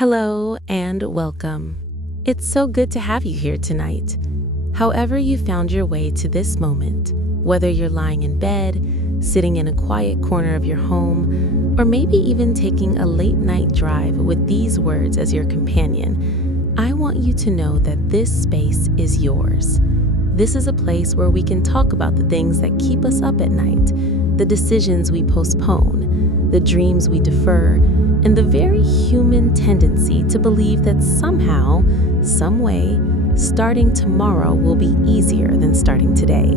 Hello and welcome. It's so good to have you here tonight. However you found your way to this moment, whether you're lying in bed, sitting in a quiet corner of your home, or maybe even taking a late night drive with these words as your companion, I want you to know that this space is yours. This is a place where we can talk about the things that keep us up at night, the decisions we postpone, the dreams we defer, and the very human tendency to believe that somehow, some way, starting tomorrow will be easier than starting today.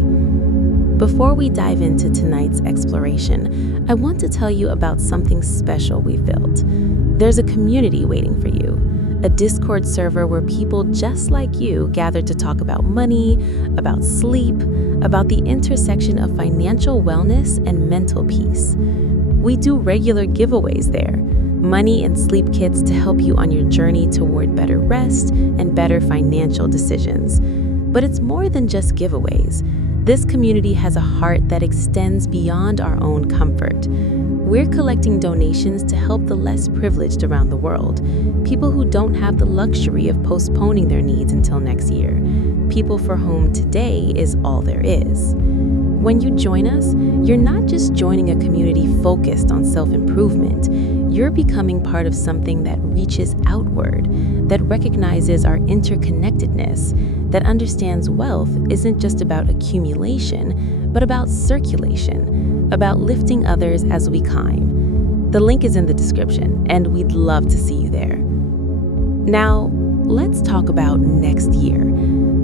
Before we dive into tonight's exploration, I want to tell you about something special we've built. There's a community waiting for you, a Discord server where people just like you gather to talk about money, about sleep, about the intersection of financial wellness and mental peace. We do regular giveaways there, money and sleep kits to help you on your journey toward better rest and better financial decisions. But it's more than just giveaways. This community has a heart that extends beyond our own comfort. We're collecting donations to help the less privileged around the world, people who don't have the luxury of postponing their needs until next year, people for whom today is all there is. When you join us, you're not just joining a community focused on self-improvement. You're becoming part of something that reaches outward, that recognizes our interconnectedness, that understands wealth isn't just about accumulation, but about circulation, about lifting others as we climb. The link is in the description, and we'd love to see you there. Now, let's talk about next year.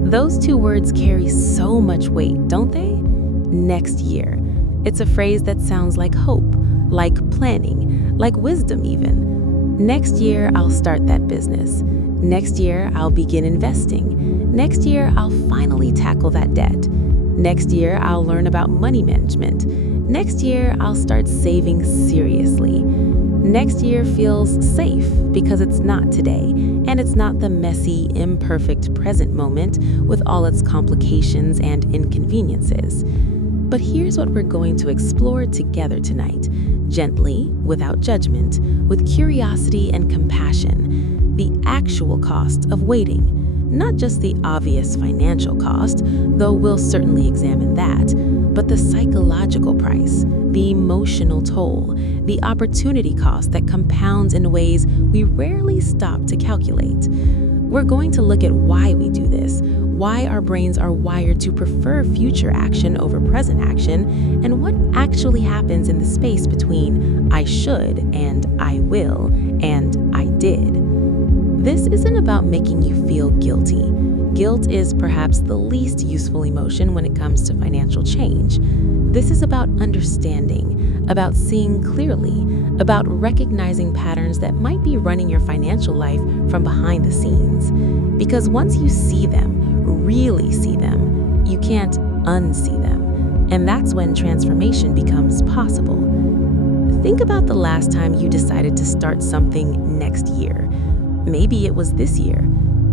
Those two words carry so much weight, don't they? Next year. It's a phrase that sounds like hope, like planning, like wisdom even. Next year, I'll start that business. Next year, I'll begin investing. Next year, I'll finally tackle that debt. Next year, I'll learn about money management. Next year, I'll start saving seriously. Next year feels safe because it's not today, and it's not the messy, imperfect present moment with all its complications and inconveniences. But here's what we're going to explore together tonight, gently, without judgment, with curiosity and compassion, the actual cost of waiting. Not just the obvious financial cost, though we'll certainly examine that, but the psychological price, the emotional toll, the opportunity cost that compounds in ways we rarely stop to calculate. We're going to look at why we do this, why our brains are wired to prefer future action over present action, and what actually happens in the space between I should and I will and I did. This isn't about making you feel guilty. Guilt is perhaps the least useful emotion when it comes to financial change. This is about understanding, about seeing clearly, about recognizing patterns that might be running your financial life from behind the scenes. Because once you see them, really see them, you can't unsee them. And that's when transformation becomes possible. Think about the last time you decided to start something next year. Maybe it was this year.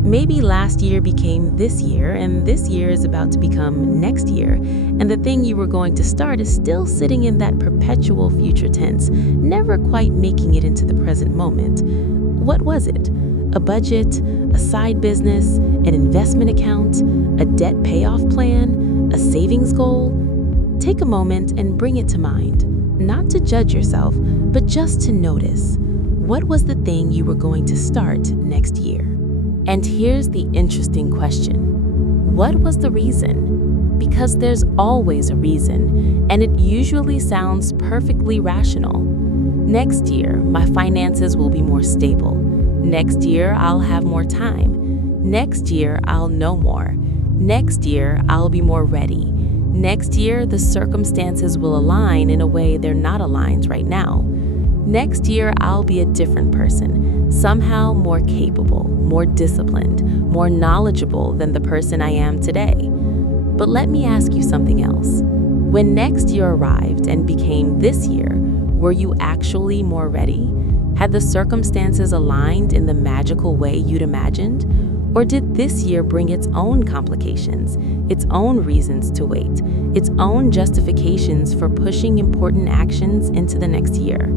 Maybe last year became this year, and this year is about to become next year, and the thing you were going to start is still sitting in that perpetual future tense, never quite making it into the present moment. What was it? A budget, a side business, an investment account, a debt payoff plan, a savings goal? Take a moment and bring it to mind, not to judge yourself, but just to notice. What was the thing you were going to start next year? And here's the interesting question. What was the reason? Because there's always a reason, and it usually sounds perfectly rational. Next year, my finances will be more stable. Next year, I'll have more time. Next year, I'll know more. Next year, I'll be more ready. Next year, the circumstances will align in a way they're not aligned right now. Next year, I'll be a different person, somehow more capable, more disciplined, more knowledgeable than the person I am today. But let me ask you something else. When next year arrived and became this year, were you actually more ready? Had the circumstances aligned in the magical way you'd imagined? Or did this year bring its own complications, its own reasons to wait, its own justifications for pushing important actions into the next year?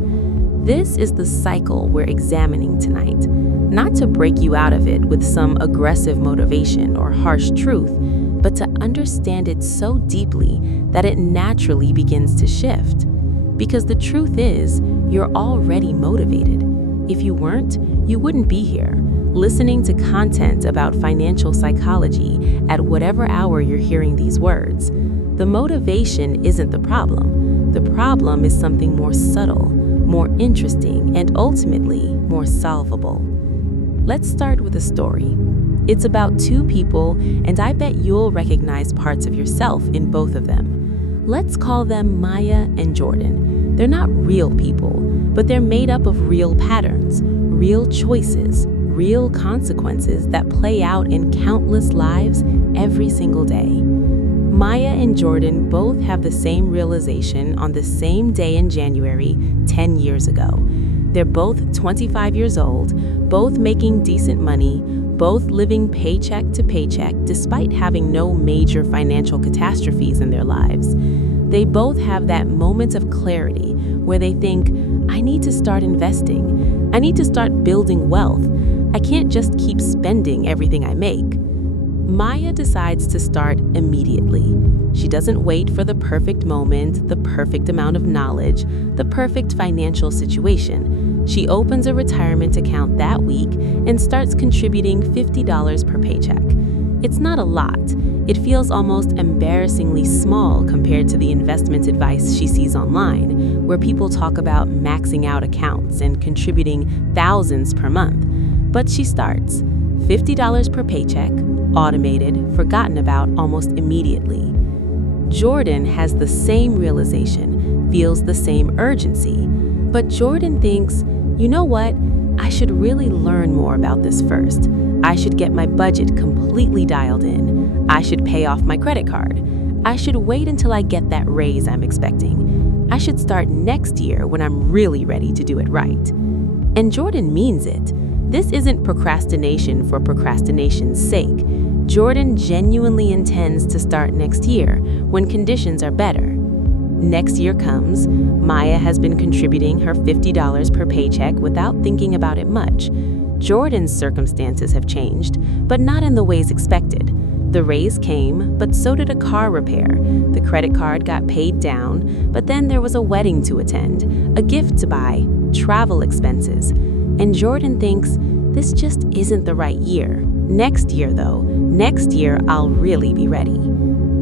This is the cycle we're examining tonight. to break you out of it with some aggressive motivation or harsh truth, but to understand it so deeply that it naturally begins to shift. Because the truth is, you're already motivated. If you weren't, you wouldn't be here, listening to content about financial psychology at whatever hour you're hearing these words. The motivation isn't the problem. The problem is something more subtle, more interesting, and ultimately more solvable. Let's start with a story. It's about two people, and I bet you'll recognize parts of yourself in both of them. Let's call them Maya and Jordan. They're not real people, but they're made up of real patterns, real choices, real consequences that play out in countless lives every single day. Maya and Jordan both have the same realization on the same day in January 10 years ago. They're both 25 years old, both making decent money, both living paycheck to paycheck despite having no major financial catastrophes in their lives. They both have that moment of clarity where they think, I need to start investing. I need to start building wealth. I can't just keep spending everything I make. Maya decides to start immediately. She doesn't wait for the perfect moment, the perfect amount of knowledge, the perfect financial situation. She opens a retirement account that week and starts contributing $50 per paycheck. It's not a lot. It feels almost embarrassingly small compared to the investment advice she sees online, where people talk about maxing out accounts and contributing thousands per month. But she starts. $50 per paycheck, automated, forgotten about almost immediately. Jordan has the same realization, feels the same urgency, but Jordan thinks, you know what? I should really learn more about this first. I should get my budget completely dialed in. I should pay off my credit card. I should wait until I get that raise I'm expecting. I should start next year when I'm really ready to do it right. And Jordan means it. This isn't procrastination for procrastination's sake. Jordan genuinely intends to start next year when conditions are better. Next year comes, Maya has been contributing her $50 per paycheck without thinking about it much. Jordan's circumstances have changed, but not in the ways expected. The raise came, but so did a car repair. The credit card got paid down, but then there was a wedding to attend, a gift to buy, travel expenses. And Jordan thinks, this just isn't the right year. Next year, though, next year I'll really be ready.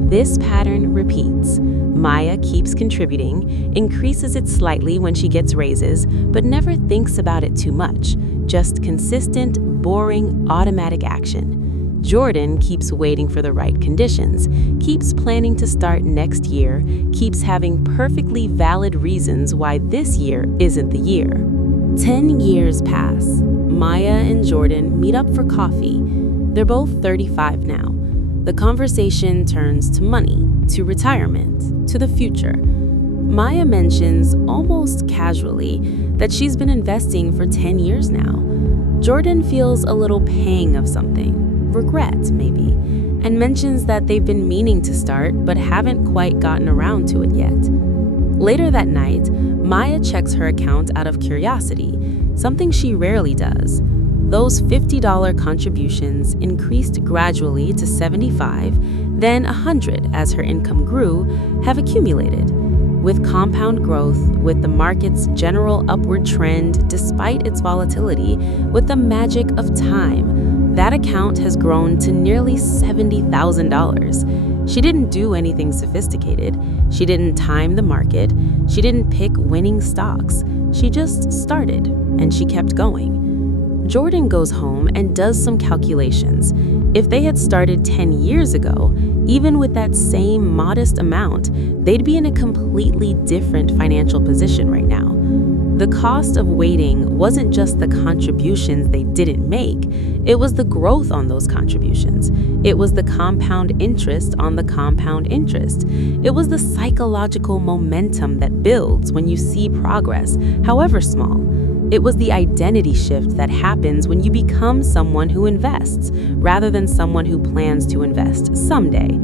This pattern repeats. Maya keeps contributing, increases it slightly when she gets raises, but never thinks about it too much. Just consistent, boring, automatic action. Jordan keeps waiting for the right conditions, keeps planning to start next year, keeps having perfectly valid reasons why this year isn't the year. 10 years pass. Maya and Jordan meet up for coffee. They're both 35 now. The conversation turns to money, to retirement, to the future. Maya mentions, almost casually, that she's been investing for 10 years now. Jordan feels a little pang of something, regret maybe, and mentions that they've been meaning to start but haven't quite gotten around to it yet. Later that night, Maya checks her account out of curiosity, something she rarely does. Those $50 contributions increased gradually to $75, then $100 as her income grew, have accumulated. With compound growth, with the market's general upward trend despite its volatility, with the magic of time, that account has grown to nearly $70,000. She didn't do anything sophisticated. She didn't time the market. She didn't pick winning stocks. She just started, and she kept going. Jordan goes home and does some calculations. If they had started 10 years ago, even with that same modest amount, they'd be in a completely different financial position right now. The cost of waiting wasn't just the contributions they didn't make, it was the growth on those contributions. It was the compound interest on the compound interest. It was the psychological momentum that builds when you see progress, however small. It was the identity shift that happens when you become someone who invests, rather than someone who plans to invest someday.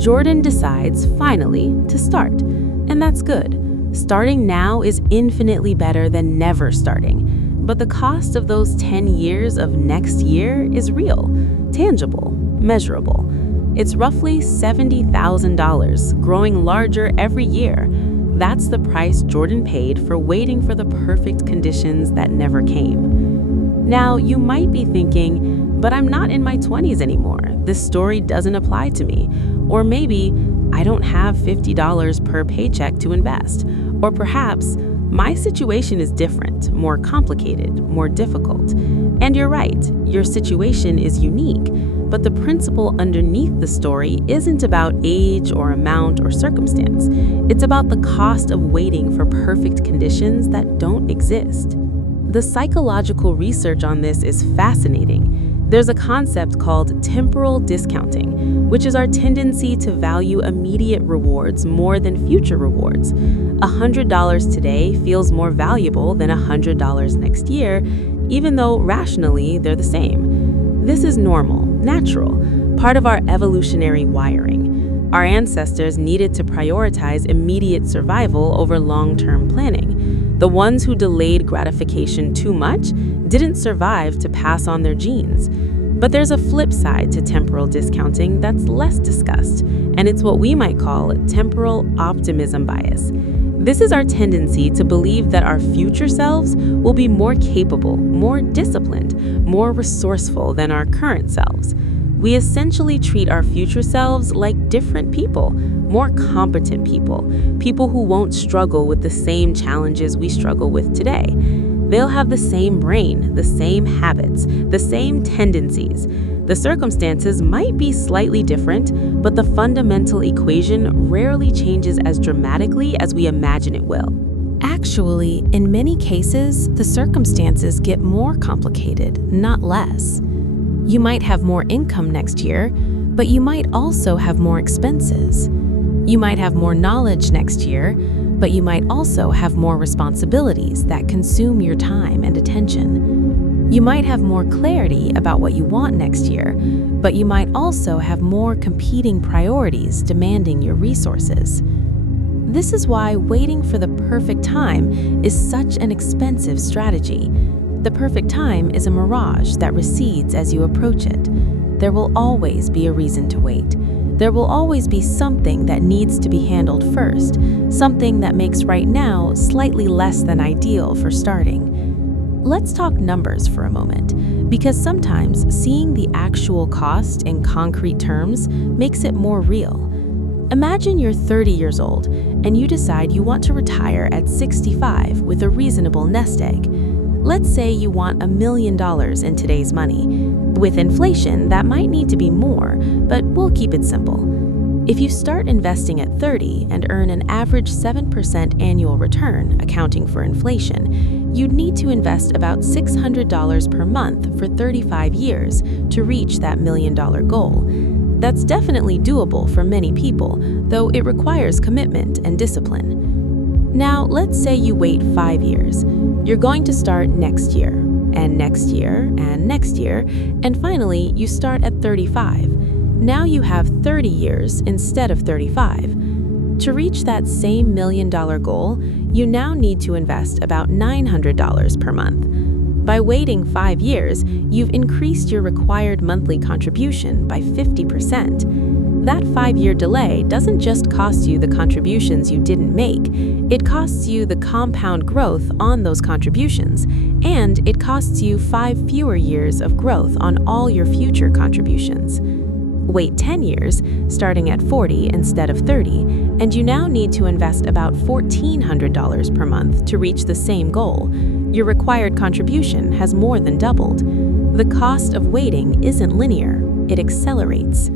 Jordan decides, finally, to start. And that's good. Starting now is infinitely better than never starting. But the cost of those 10 years of next year is real, tangible, measurable. It's roughly $70,000, growing larger every year. That's the price Jordan paid for waiting for the perfect conditions that never came. Now, you might be thinking, but I'm not in my 20s anymore. This story doesn't apply to me. Or maybe I don't have $50 per paycheck to invest. Or perhaps my situation is different, more complicated, more difficult. And you're right, your situation is unique. But the principle underneath the story isn't about age or amount or circumstance. It's about the cost of waiting for perfect conditions that don't exist. The psychological research on this is fascinating. There's a concept called temporal discounting, which is our tendency to value immediate rewards more than future rewards. $100 today feels more valuable than $100 next year, even though rationally they're the same. This is normal, natural, part of our evolutionary wiring. Our ancestors needed to prioritize immediate survival over long-term planning. The ones who delayed gratification too much didn't survive to pass on their genes. But there's a flip side to temporal discounting that's less discussed, and it's what we might call temporal optimism bias. This is our tendency to believe that our future selves will be more capable, more disciplined, more resourceful than our current selves. We essentially treat our future selves like different people, more competent people, people who won't struggle with the same challenges we struggle with today. They'll have the same brain, the same habits, the same tendencies. The circumstances might be slightly different, but the fundamental equation rarely changes as dramatically as we imagine it will. Actually, in many cases, the circumstances get more complicated, not less. You might have more income next year, but you might also have more expenses. You might have more knowledge next year, but you might also have more responsibilities that consume your time and attention. You might have more clarity about what you want next year, but you might also have more competing priorities demanding your resources. This is why waiting for the perfect time is such an expensive strategy. The perfect time is a mirage that recedes as you approach it. There will always be a reason to wait. There will always be something that needs to be handled first, something that makes right now slightly less than ideal for starting. Let's talk numbers for a moment, because sometimes seeing the actual cost in concrete terms makes it more real. Imagine you're 30 years old and you decide you want to retire at 65 with a reasonable nest egg. Let's say you want $1 million in today's money. With inflation, that might need to be more, but we'll keep it simple. If you start investing at 30 and earn an average 7% annual return, accounting for inflation, you'd need to invest about $600 per month for 35 years to reach that $1 million goal. That's definitely doable for many people, though it requires commitment and discipline. Now, let's say you wait 5 years. You're going to start next year, and next year, and next year, and finally, you start at 35. Now you have 30 years instead of 35. To reach that same $1 million goal, you now need to invest about $900 per month. By waiting 5 years, you've increased your required monthly contribution by 50%. That 5-year delay doesn't just cost you the contributions you didn't make, it costs you the compound growth on those contributions, and it costs you 5 fewer years of growth on all your future contributions. Wait 10 years, starting at 40 instead of 30, and you now need to invest about $1,400 per month to reach the same goal. Your required contribution has more than doubled. The cost of waiting isn't linear, it accelerates.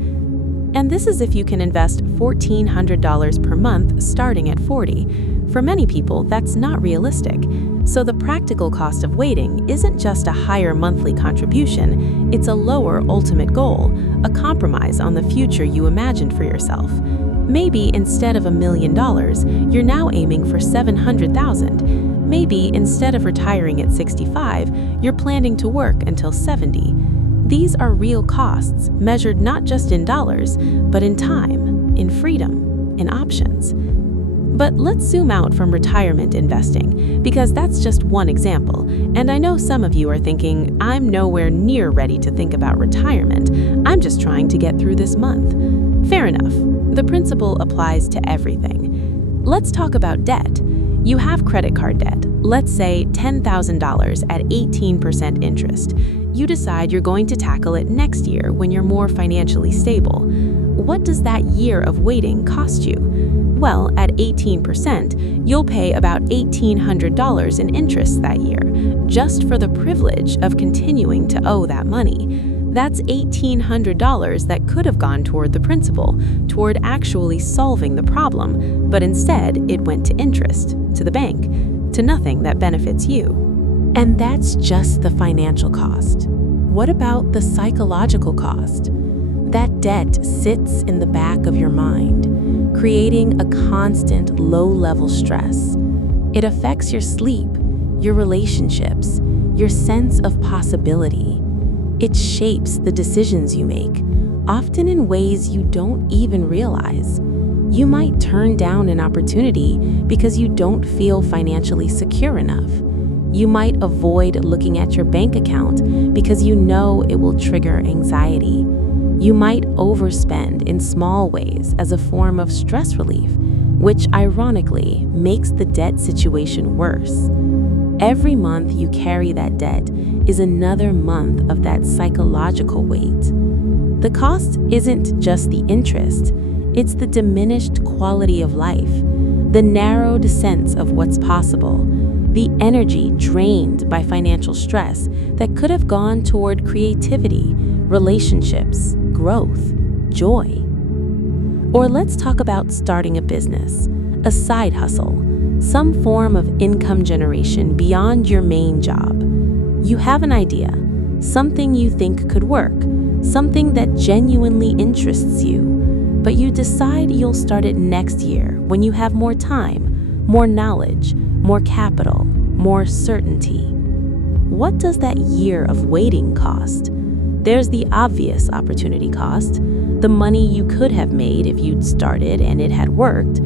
And this is if you can invest $1,400 per month starting at 40. For many people, that's not realistic. So the practical cost of waiting isn't just a higher monthly contribution, it's a lower ultimate goal, a compromise on the future you imagined for yourself. Maybe instead of $1 million, you're now aiming for $700,000. Maybe instead of retiring at 65, you're planning to work until 70. These are real costs, measured not just in dollars, but in time, in freedom, in options. But let's zoom out from retirement investing, because that's just one example. And I know some of you are thinking, I'm nowhere near ready to think about retirement. I'm just trying to get through this month. Fair enough. The principle applies to everything. Let's talk about debt. You have credit card debt, let's say $10,000 at 18% interest. You decide you're going to tackle it next year when you're more financially stable. What does that year of waiting cost you? Well, at 18%, you'll pay about $1,800 in interest that year, just for the privilege of continuing to owe that money. That's $1,800 that could have gone toward the principal, toward actually solving the problem, but instead it went to interest, to the bank, to nothing that benefits you. And that's just the financial cost. What about the psychological cost? That debt sits in the back of your mind, creating a constant low-level stress. It affects your sleep, your relationships, your sense of possibility. It shapes the decisions you make, often in ways you don't even realize. You might turn down an opportunity because you don't feel financially secure enough. You might avoid looking at your bank account because you know it will trigger anxiety. You might overspend in small ways as a form of stress relief, which ironically makes the debt situation worse. Every month you carry that debt is another month of that psychological weight. The cost isn't just the interest, it's the diminished quality of life, the narrowed sense of what's possible, the energy drained by financial stress that could have gone toward creativity, relationships, growth, joy. Or let's talk about starting a business, a side hustle, some form of income generation beyond your main job. You have an idea, something you think could work, something that genuinely interests you, but you decide you'll start it next year when you have more time, more knowledge, more capital, more certainty. What does that year of waiting cost? There's the obvious opportunity cost, the money you could have made if you'd started and it had worked,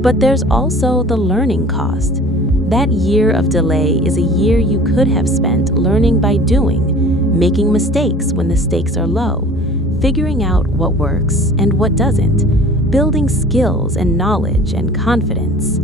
but there's also the learning cost. That year of delay is a year you could have spent learning by doing, making mistakes when the stakes are low, figuring out what works and what doesn't, building skills and knowledge and confidence.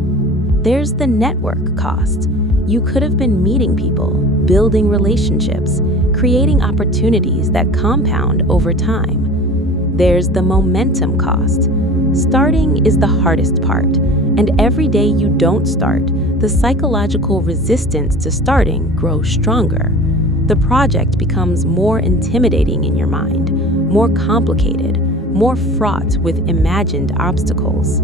There's the network cost. You could have been meeting people, building relationships, creating opportunities that compound over time. There's the momentum cost. Starting is the hardest part, and every day you don't start, the psychological resistance to starting grows stronger. The project becomes more intimidating in your mind, more complicated, more fraught with imagined obstacles.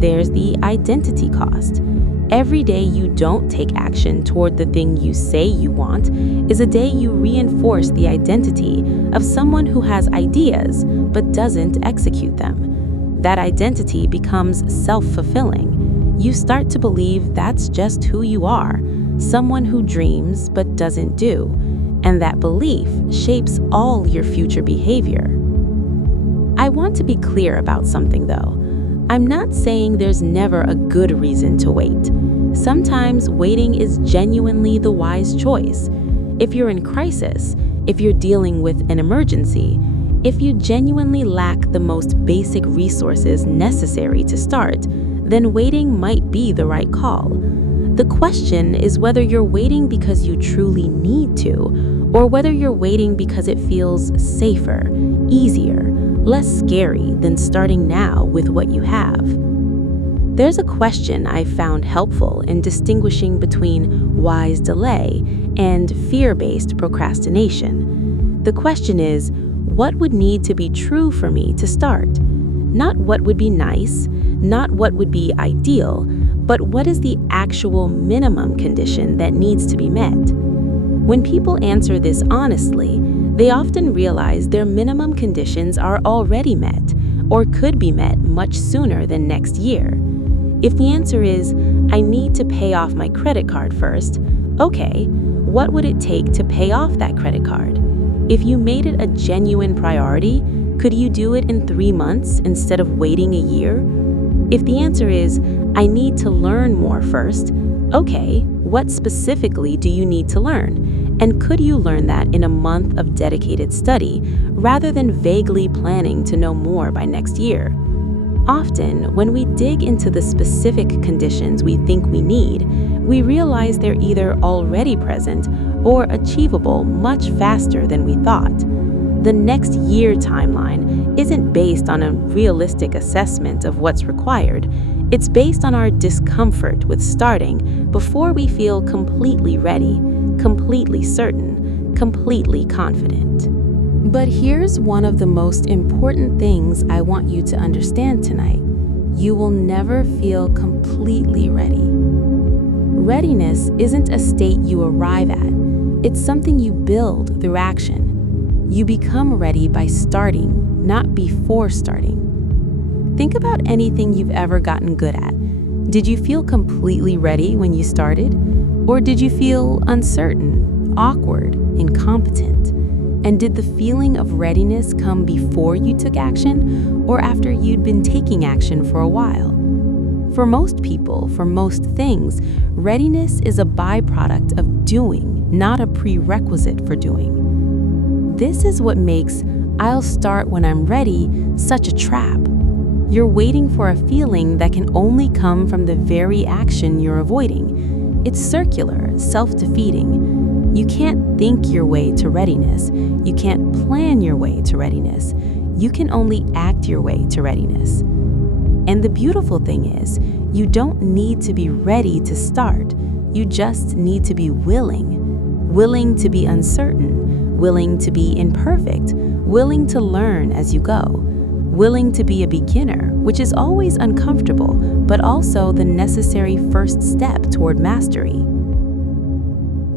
There's the identity cost. Every day you don't take action toward the thing you say you want is a day you reinforce the identity of someone who has ideas but doesn't execute them. That identity becomes self-fulfilling. You start to believe that's just who you are, someone who dreams but doesn't do, and that belief shapes all your future behavior. I want to be clear about something though. I'm not saying there's never a good reason to wait. Sometimes waiting is genuinely the wise choice. If you're in crisis, if you're dealing with an emergency, if you genuinely lack the most basic resources necessary to start, then waiting might be the right call. The question is whether you're waiting because you truly need to, or whether you're waiting because it feels safer, easier, less scary than starting now with what you have. There's a question I've found helpful in distinguishing between wise delay and fear-based procrastination. The question is, what would need to be true for me to start? Not what would be nice, not what would be ideal, but what is the actual minimum condition that needs to be met? When people answer this honestly, they often realize their minimum conditions are already met or could be met much sooner than next year. If the answer is, I need to pay off my credit card first, okay, what would it take to pay off that credit card? If you made it a genuine priority, could you do it in 3 months instead of waiting a year? If the answer is, I need to learn more first. Okay, what specifically do you need to learn? And could you learn that in a month of dedicated study rather than vaguely planning to know more by next year? Often, when we dig into the specific conditions we think we need, we realize they're either already present or achievable much faster than we thought. The next year timeline isn't based on a realistic assessment of what's required. It's based on our discomfort with starting before we feel completely ready, completely certain, completely confident. But here's one of the most important things I want you to understand tonight. You will never feel completely ready. Readiness isn't a state you arrive at. It's something you build through action. You become ready by starting, not before starting. Think about anything you've ever gotten good at. Did you feel completely ready when you started? Or did you feel uncertain, awkward, incompetent? And did the feeling of readiness come before you took action or after you'd been taking action for a while? For most people, for most things, readiness is a byproduct of doing, not a prerequisite for doing. This is what makes "I'll start when I'm ready" such a trap. You're waiting for a feeling that can only come from the very action you're avoiding. It's circular, self-defeating. You can't think your way to readiness. You can't plan your way to readiness. You can only act your way to readiness. And the beautiful thing is, you don't need to be ready to start. You just need to be willing. Willing to be uncertain, willing to be imperfect, willing to learn as you go, willing to be a beginner, which is always uncomfortable, but also the necessary first step toward mastery.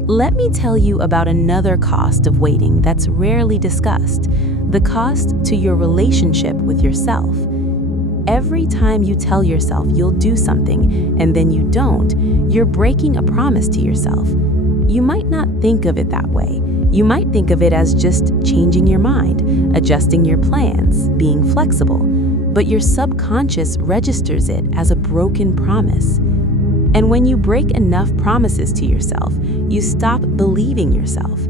Let me tell you about another cost of waiting that's rarely discussed, the cost to your relationship with yourself. Every time you tell yourself you'll do something and then you don't, you're breaking a promise to yourself. You might not think of it that way. You might think of it as just changing your mind, adjusting your plans, being flexible, but your subconscious registers it as a broken promise. And when you break enough promises to yourself, you stop believing yourself.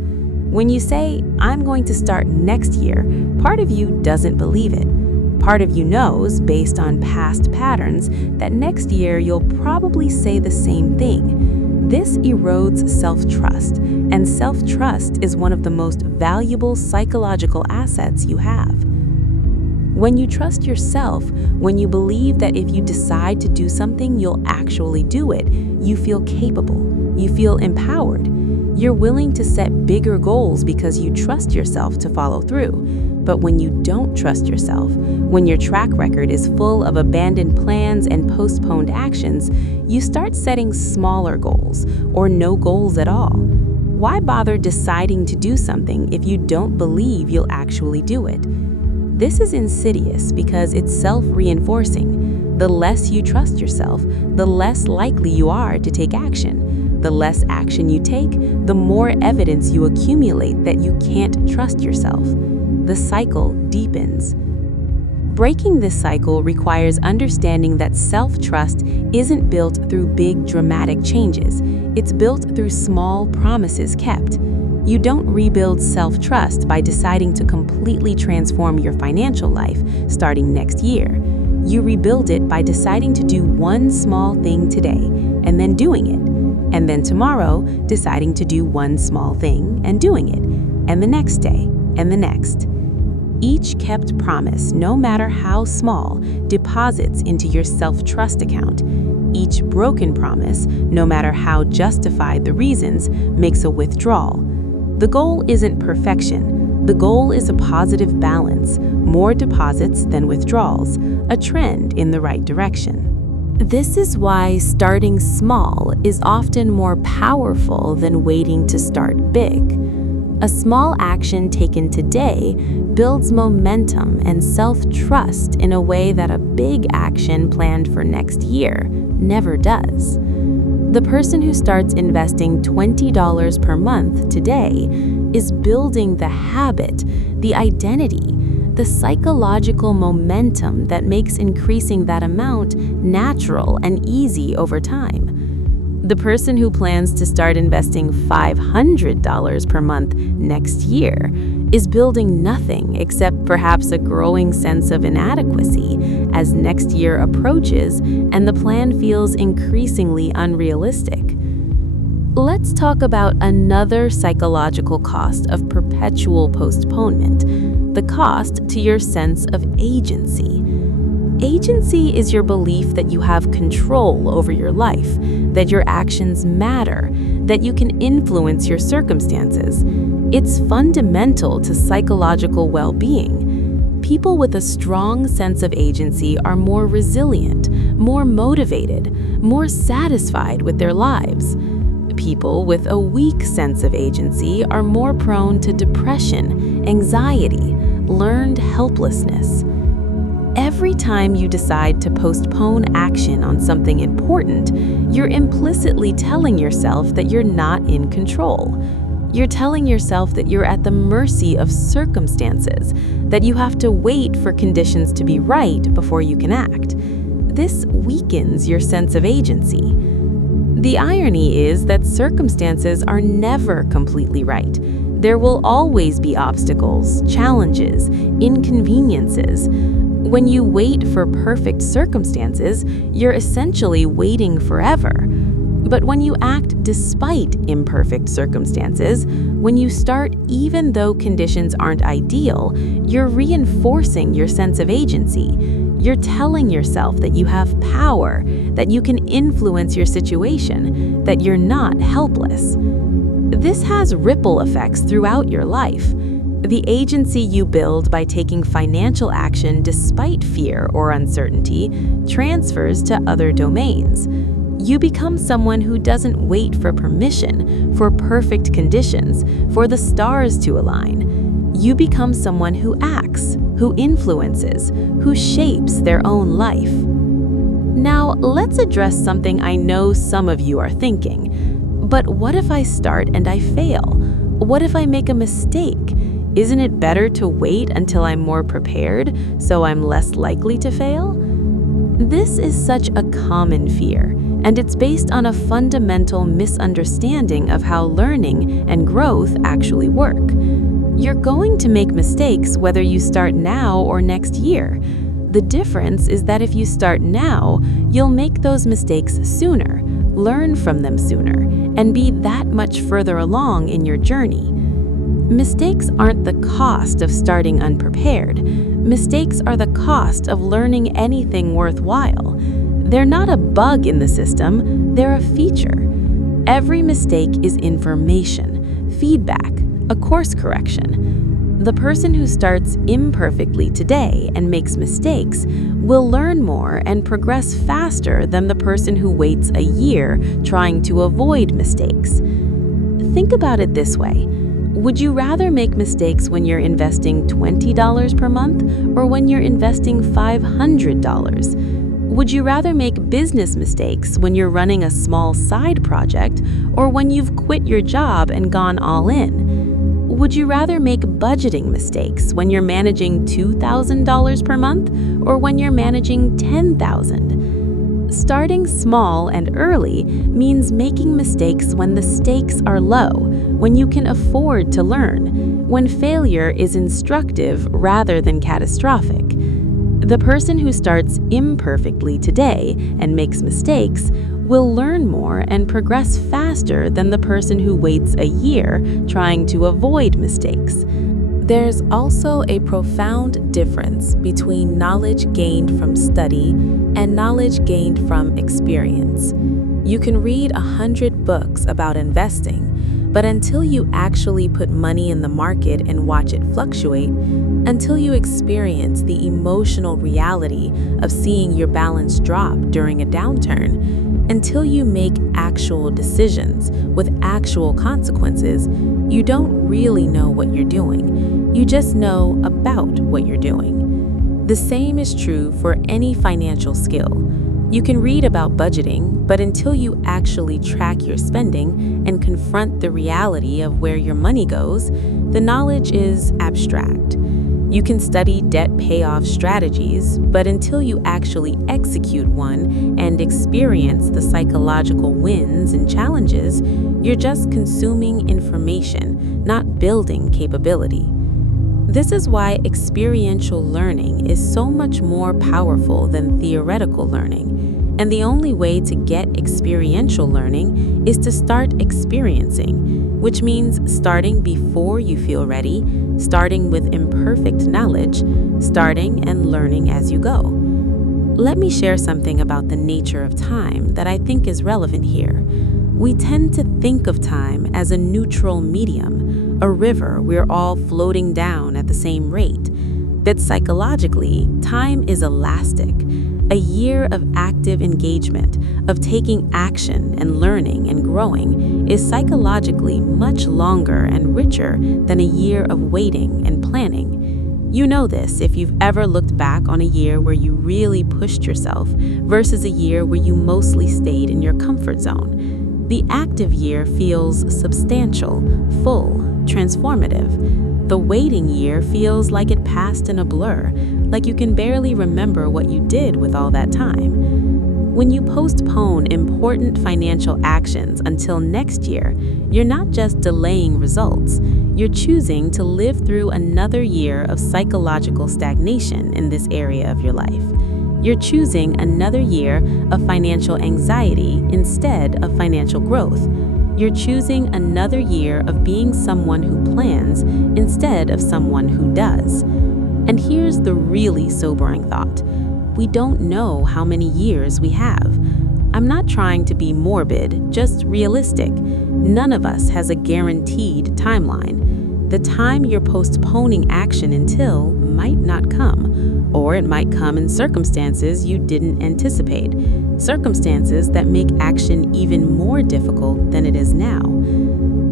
When you say, "I'm going to start next year," part of you doesn't believe it. Part of you knows, based on past patterns, that next year you'll probably say the same thing. This erodes self-trust, and self-trust is one of the most valuable psychological assets you have. When you trust yourself, when you believe that if you decide to do something, you'll actually do it, you feel capable, you feel empowered. You're willing to set bigger goals because you trust yourself to follow through. But when you don't trust yourself, when your track record is full of abandoned plans and postponed actions, you start setting smaller goals or no goals at all. Why bother deciding to do something if you don't believe you'll actually do it? This is insidious because it's self-reinforcing. The less you trust yourself, the less likely you are to take action. The less action you take, the more evidence you accumulate that you can't trust yourself. The cycle deepens. Breaking this cycle requires understanding that self-trust isn't built through big dramatic changes. It's built through small promises kept. You don't rebuild self-trust by deciding to completely transform your financial life starting next year. You rebuild it by deciding to do one small thing today and then doing it. And then tomorrow, deciding to do one small thing and doing it. And the next day, and the next. Each kept promise, no matter how small, deposits into your self-trust account. Each broken promise, no matter how justified the reasons, makes a withdrawal. The goal isn't perfection. The goal is a positive balance, more deposits than withdrawals, a trend in the right direction. This is why starting small is often more powerful than waiting to start big. A small action taken today builds momentum and self-trust in a way that a big action planned for next year never does. The person who starts investing $20 per month today is building the habit, the identity, the psychological momentum that makes increasing that amount natural and easy over time. The person who plans to start investing $500 per month next year is building nothing except perhaps a growing sense of inadequacy as next year approaches and the plan feels increasingly unrealistic. Let's talk about another psychological cost of perpetual postponement, the cost to your sense of agency. Agency is your belief that you have control over your life, that your actions matter, that you can influence your circumstances. It's fundamental to psychological well-being. People with a strong sense of agency are more resilient, more motivated, more satisfied with their lives. People with a weak sense of agency are more prone to depression, anxiety, learned helplessness. Every time you decide to postpone action on something important, you're implicitly telling yourself that you're not in control. You're telling yourself that you're at the mercy of circumstances, that you have to wait for conditions to be right before you can act. This weakens your sense of agency. The irony is that circumstances are never completely right. There will always be obstacles, challenges, inconveniences. When you wait for perfect circumstances, you're essentially waiting forever. But when you act despite imperfect circumstances, when you start even though conditions aren't ideal, you're reinforcing your sense of agency. You're telling yourself that you have power, that you can influence your situation, that you're not helpless. This has ripple effects throughout your life. The agency you build by taking financial action despite fear or uncertainty transfers to other domains. You become someone who doesn't wait for permission, for perfect conditions, for the stars to align. You become someone who acts, who influences, who shapes their own life. Now, let's address something I know some of you are thinking. But what if I start and I fail? What if I make a mistake? Isn't it better to wait until I'm more prepared so I'm less likely to fail? This is such a common fear, and it's based on a fundamental misunderstanding of how learning and growth actually work. You're going to make mistakes whether you start now or next year. The difference is that if you start now, you'll make those mistakes sooner, learn from them sooner, and be that much further along in your journey. Mistakes aren't the cost of starting unprepared. Mistakes are the cost of learning anything worthwhile. They're not a bug in the system, they're a feature. Every mistake is information, feedback, a course correction. The person who starts imperfectly today and makes mistakes will learn more and progress faster than the person who waits a year trying to avoid mistakes. Think about it this way. Would you rather make mistakes when you're investing $20 per month or when you're investing $500? Would you rather make business mistakes when you're running a small side project or when you've quit your job and gone all in? Would you rather make budgeting mistakes when you're managing $2,000 per month or when you're managing $10,000? Starting small and early means making mistakes when the stakes are low, when you can afford to learn, when failure is instructive rather than catastrophic. The person who starts imperfectly today and makes mistakes will learn more and progress faster than the person who waits a year trying to avoid mistakes. There's also a profound difference between knowledge gained from study and knowledge gained from experience. You can read 100 books about investing, but until you actually put money in the market and watch it fluctuate, until you experience the emotional reality of seeing your balance drop during a downturn, until you make actual decisions with actual consequences, you don't really know what you're doing. You just know about what you're doing. The same is true for any financial skill. You can read about budgeting, but until you actually track your spending and confront the reality of where your money goes, the knowledge is abstract. You can study debt payoff strategies, but until you actually execute one and experience the psychological wins and challenges, you're just consuming information, not building capability. This is why experiential learning is so much more powerful than theoretical learning. And the only way to get experiential learning is to start experiencing, which means starting before you feel ready, starting with imperfect knowledge, starting and learning as you go. Let me share something about the nature of time that I think is relevant here. We tend to think of time as a neutral medium, a river we're all floating down at the same rate. But psychologically, time is elastic. A year of active engagement, of taking action and learning and growing, is psychologically much longer and richer than a year of waiting and planning. You know this if you've ever looked back on a year where you really pushed yourself versus a year where you mostly stayed in your comfort zone. The active year feels substantial, full, transformative. The waiting year feels like it passed in a blur, like you can barely remember what you did with all that time. When you postpone important financial actions until next year, you're not just delaying results, you're choosing to live through another year of psychological stagnation in this area of your life. You're choosing another year of financial anxiety instead of financial growth. You're choosing another year of being someone who plans instead of someone who does. And here's the really sobering thought. We don't know how many years we have. I'm not trying to be morbid, just realistic. None of us has a guaranteed timeline. The time you're postponing action until might not come, or it might come in circumstances you didn't anticipate, circumstances that make action even more difficult than it is now.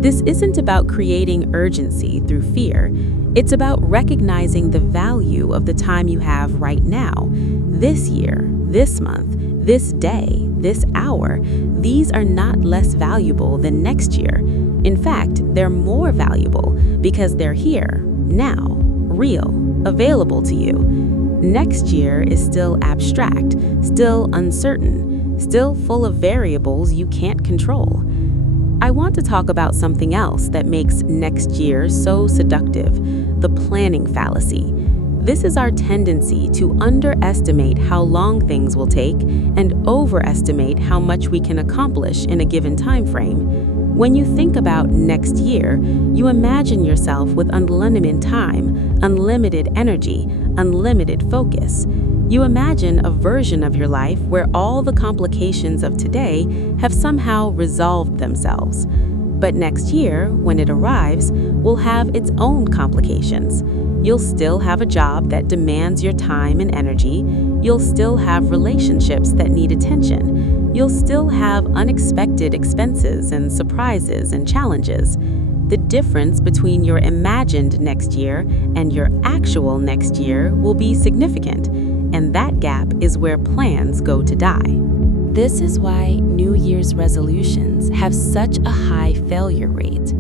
This isn't about creating urgency through fear. It's about recognizing the value of the time you have right now. This year, this month, this day, this hour, these are not less valuable than next year. In fact, they're more valuable because they're here, now, real, available to you. Next year is still abstract, still uncertain, still full of variables you can't control. I want to talk about something else that makes next year so seductive, the planning fallacy. This is our tendency to underestimate how long things will take and overestimate how much we can accomplish in a given time frame. When you think about next year, you imagine yourself with unlimited time, unlimited energy, unlimited focus. You imagine a version of your life where all the complications of today have somehow resolved themselves. But next year, when it arrives, will have its own complications. You'll still have a job that demands your time and energy. You'll still have relationships that need attention. You'll still have unexpected expenses and surprises and challenges. The difference between your imagined next year and your actual next year will be significant, and that gap is where plans go to die. This is why New Year's resolutions have such a high failure rate.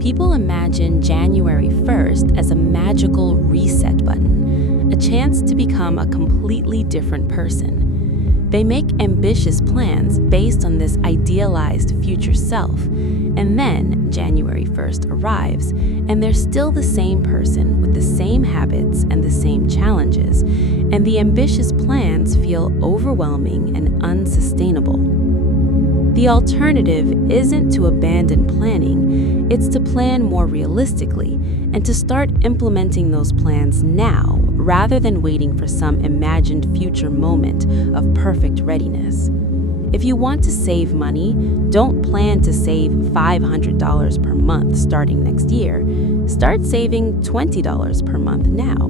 People imagine January 1st as a magical reset button, a chance to become a completely different person. They make ambitious plans based on this idealized future self, and then January 1st arrives, and they're still the same person with the same habits and the same challenges, and the ambitious plans feel overwhelming and unsustainable. The alternative isn't to abandon planning, it's to plan more realistically and to start implementing those plans now rather than waiting for some imagined future moment of perfect readiness. If you want to save money, don't plan to save $500 per month starting next year. Start saving $20 per month now.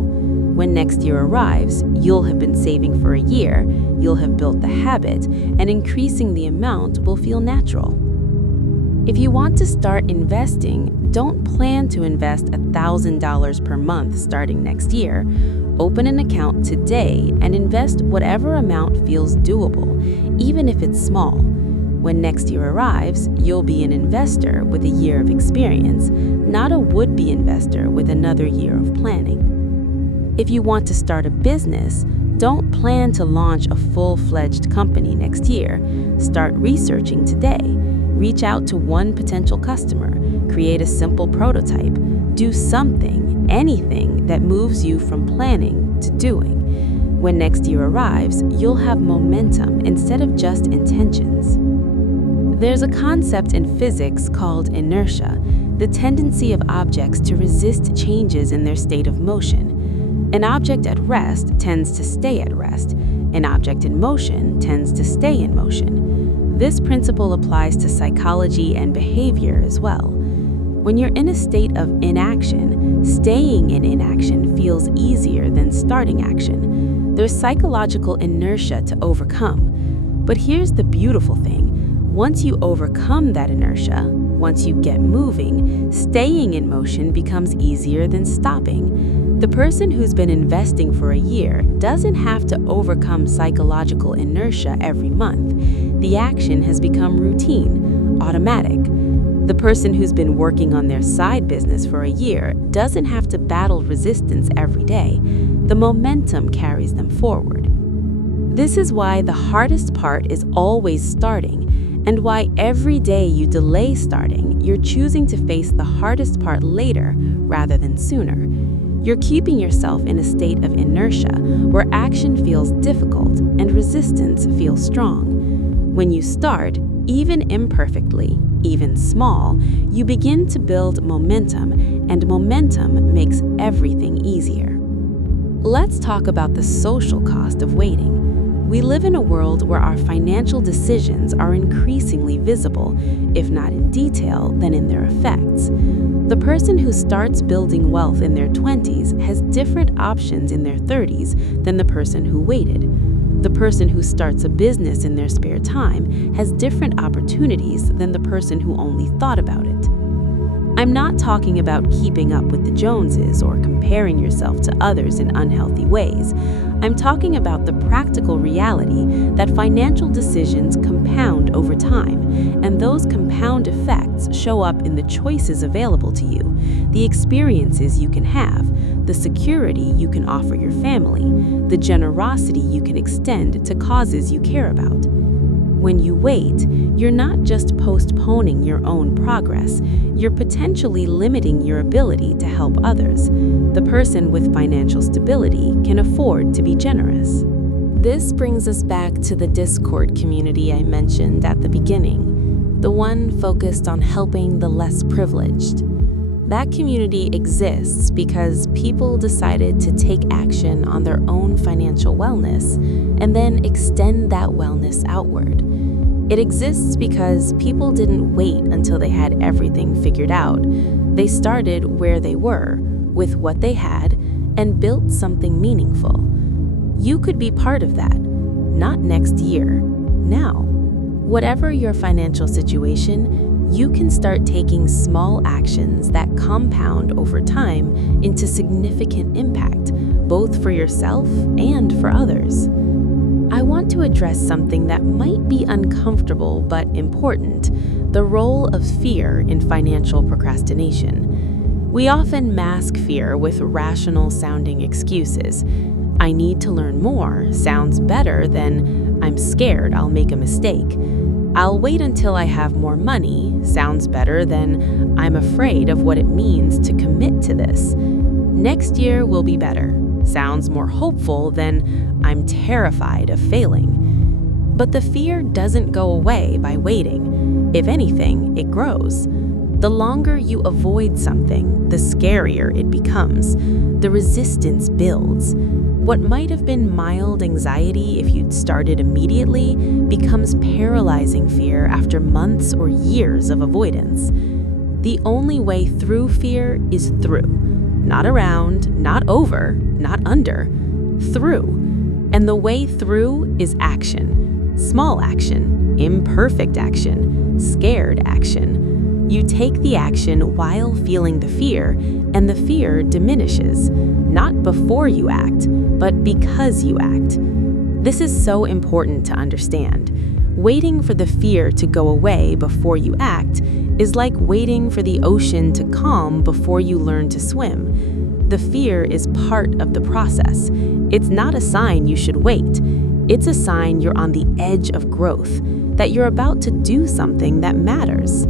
When next year arrives, you'll have been saving for a year, you'll have built the habit, and increasing the amount will feel natural. If you want to start investing, don't plan to invest $1,000 per month starting next year. Open an account today and invest whatever amount feels doable, even if it's small. When next year arrives, you'll be an investor with a year of experience, not a would-be investor with another year of planning. If you want to start a business, don't plan to launch a full-fledged company next year. Start researching today. Reach out to one potential customer. Create a simple prototype. Do something, anything that moves you from planning to doing. When next year arrives, you'll have momentum instead of just intentions. There's a concept in physics called inertia, the tendency of objects to resist changes in their state of motion. An object at rest tends to stay at rest. An object in motion tends to stay in motion. This principle applies to psychology and behavior as well. When you're in a state of inaction, staying in inaction feels easier than starting action. There's psychological inertia to overcome. But here's the beautiful thing. Once you overcome that inertia, once you get moving, staying in motion becomes easier than stopping. The person who's been investing for a year doesn't have to overcome psychological inertia every month. The action has become routine, automatic. The person who's been working on their side business for a year doesn't have to battle resistance every day. The momentum carries them forward. This is why the hardest part is always starting, and why every day you delay starting, you're choosing to face the hardest part later rather than sooner. You're keeping yourself in a state of inertia where action feels difficult and resistance feels strong. When you start, even imperfectly, even small, you begin to build momentum, and momentum makes everything easier. Let's talk about the social cost of waiting. We live in a world where our financial decisions are increasingly visible, if not in detail, then in their effects. The person who starts building wealth in their 20s has different options in their 30s than the person who waited. The person who starts a business in their spare time has different opportunities than the person who only thought about it. I'm not talking about keeping up with the Joneses or comparing yourself to others in unhealthy ways. I'm talking about the practical reality that financial decisions compound over time, and those compound effects show up in the choices available to you, the experiences you can have, the security you can offer your family, the generosity you can extend to causes you care about. When you wait, you're not just postponing your own progress, you're potentially limiting your ability to help others. The person with financial stability can afford to be generous. This brings us back to the Discord community I mentioned at the beginning, the one focused on helping the less privileged. That community exists because people decided to take action on their own financial wellness and then extend that wellness outward. It exists because people didn't wait until they had everything figured out. They started where they were, with what they had, and built something meaningful. You could be part of that, not next year, now. Whatever your financial situation, you can start taking small actions that compound over time into significant impact, both for yourself and for others. I want to address something that might be uncomfortable but important, the role of fear in financial procrastination. We often mask fear with rational-sounding excuses. I need to learn more sounds better than I'm scared I'll make a mistake. I'll wait until I have more money sounds better than I'm afraid of what it means to commit to this. Next year will be better sounds more hopeful than I'm terrified of failing. But the fear doesn't go away by waiting. If anything, it grows. The longer you avoid something, the scarier it becomes. The resistance builds. What might have been mild anxiety if you'd started immediately becomes paralyzing fear after months or years of avoidance. The only way through fear is through. Not around, not over, not under. Through. And the way through is action. Small action, imperfect action, scared action. You take the action while feeling the fear, and the fear diminishes. Not before you act, but because you act. This is so important to understand. Waiting for the fear to go away before you act is like waiting for the ocean to calm before you learn to swim. The fear is part of the process. It's not a sign you should wait. It's a sign you're on the edge of growth, that you're about to do something that matters.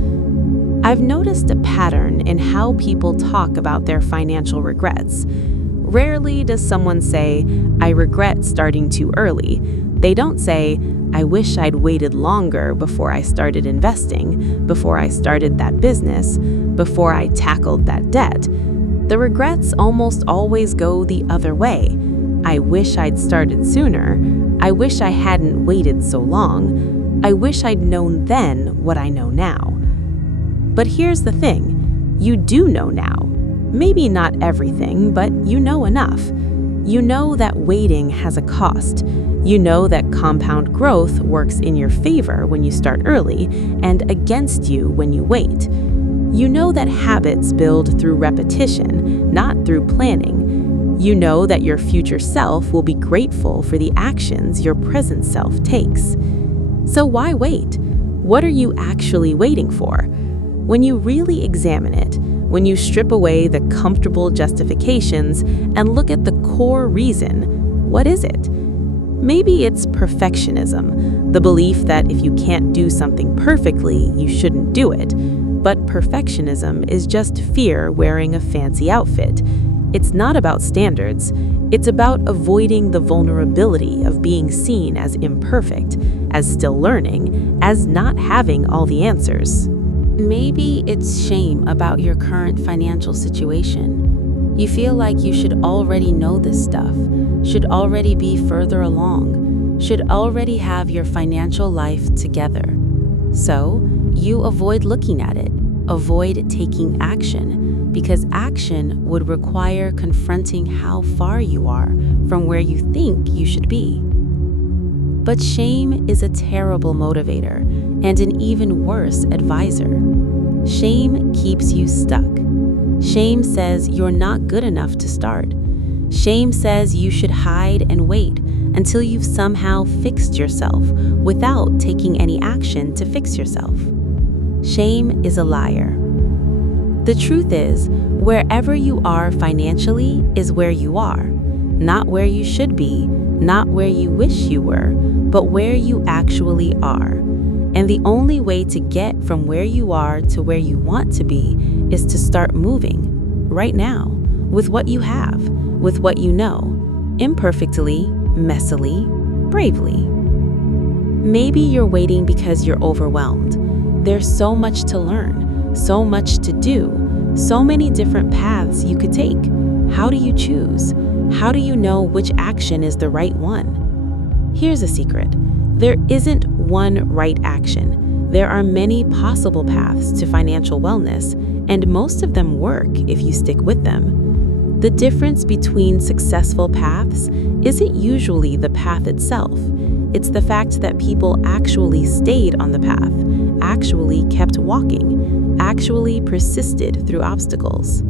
I've noticed a pattern in how people talk about their financial regrets. Rarely does someone say, "I regret starting too early." They don't say, "I wish I'd waited longer before I started investing, before I started that business, before I tackled that debt." The regrets almost always go the other way. "I wish I'd started sooner. I wish I hadn't waited so long. I wish I'd known then what I know now." But here's the thing, you do know now. Maybe not everything, but you know enough. You know that waiting has a cost. You know that compound growth works in your favor when you start early and against you when you wait. You know that habits build through repetition, not through planning. You know that your future self will be grateful for the actions your present self takes. So why wait? What are you actually waiting for? When you really examine it, when you strip away the comfortable justifications and look at the core reason, what is it? Maybe it's perfectionism, the belief that if you can't do something perfectly, you shouldn't do it. But perfectionism is just fear wearing a fancy outfit. It's not about standards. It's about avoiding the vulnerability of being seen as imperfect, as still learning, as not having all the answers. Maybe it's shame about your current financial situation. You feel like you should already know this stuff, should already be further along, should already have your financial life together. So, you avoid looking at it, avoid taking action, because action would require confronting how far you are from where you think you should be. But shame is a terrible motivator and an even worse advisor. Shame keeps you stuck. Shame says you're not good enough to start. Shame says you should hide and wait until you've somehow fixed yourself without taking any action to fix yourself. Shame is a liar. The truth is, wherever you are financially is where you are, not where you should be, not where you wish you were, but where you actually are. And the only way to get from where you are to where you want to be is to start moving, right now, with what you have, with what you know, imperfectly, messily, bravely. Maybe you're waiting because you're overwhelmed. There's so much to learn, so much to do, so many different paths you could take. How do you choose? How do you know which action is the right one? Here's a secret. There isn't one right action. There are many possible paths to financial wellness, and most of them work if you stick with them. The difference between successful paths isn't usually the path itself. It's the fact that people actually stayed on the path, actually kept walking, actually persisted through obstacles.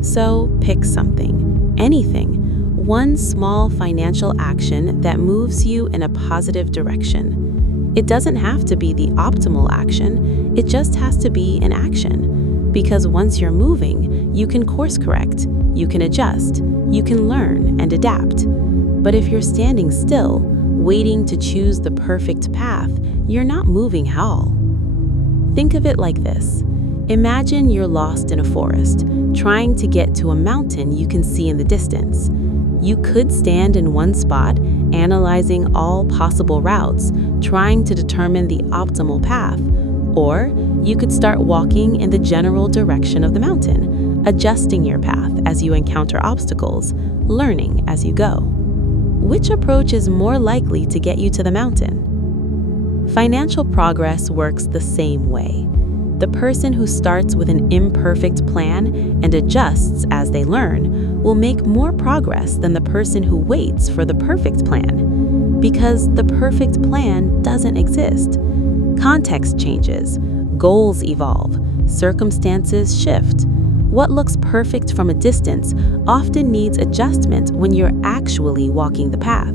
So pick something, anything. One small financial action that moves you in a positive direction. It doesn't have to be the optimal action, it just has to be an action. Because once you're moving, you can course correct, you can adjust, you can learn and adapt. But if you're standing still, waiting to choose the perfect path, you're not moving at all. Think of it like this. Imagine you're lost in a forest, trying to get to a mountain you can see in the distance. You could stand in one spot, analyzing all possible routes, trying to determine the optimal path, or you could start walking in the general direction of the mountain, adjusting your path as you encounter obstacles, learning as you go. Which approach is more likely to get you to the mountain? Financial progress works the same way. The person who starts with an imperfect plan and adjusts as they learn will make more progress than the person who waits for the perfect plan. Because the perfect plan doesn't exist. Context changes, goals evolve, circumstances shift. What looks perfect from a distance often needs adjustment when you're actually walking the path.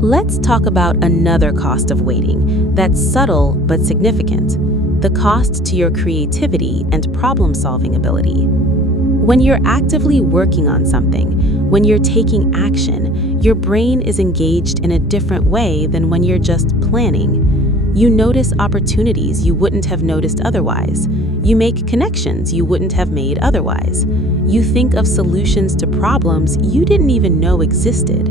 Let's talk about another cost of waiting that's subtle but significant. The cost to your creativity and problem-solving ability. When you're actively working on something, when you're taking action, your brain is engaged in a different way than when you're just planning. You notice opportunities you wouldn't have noticed otherwise. You make connections you wouldn't have made otherwise. You think of solutions to problems you didn't even know existed.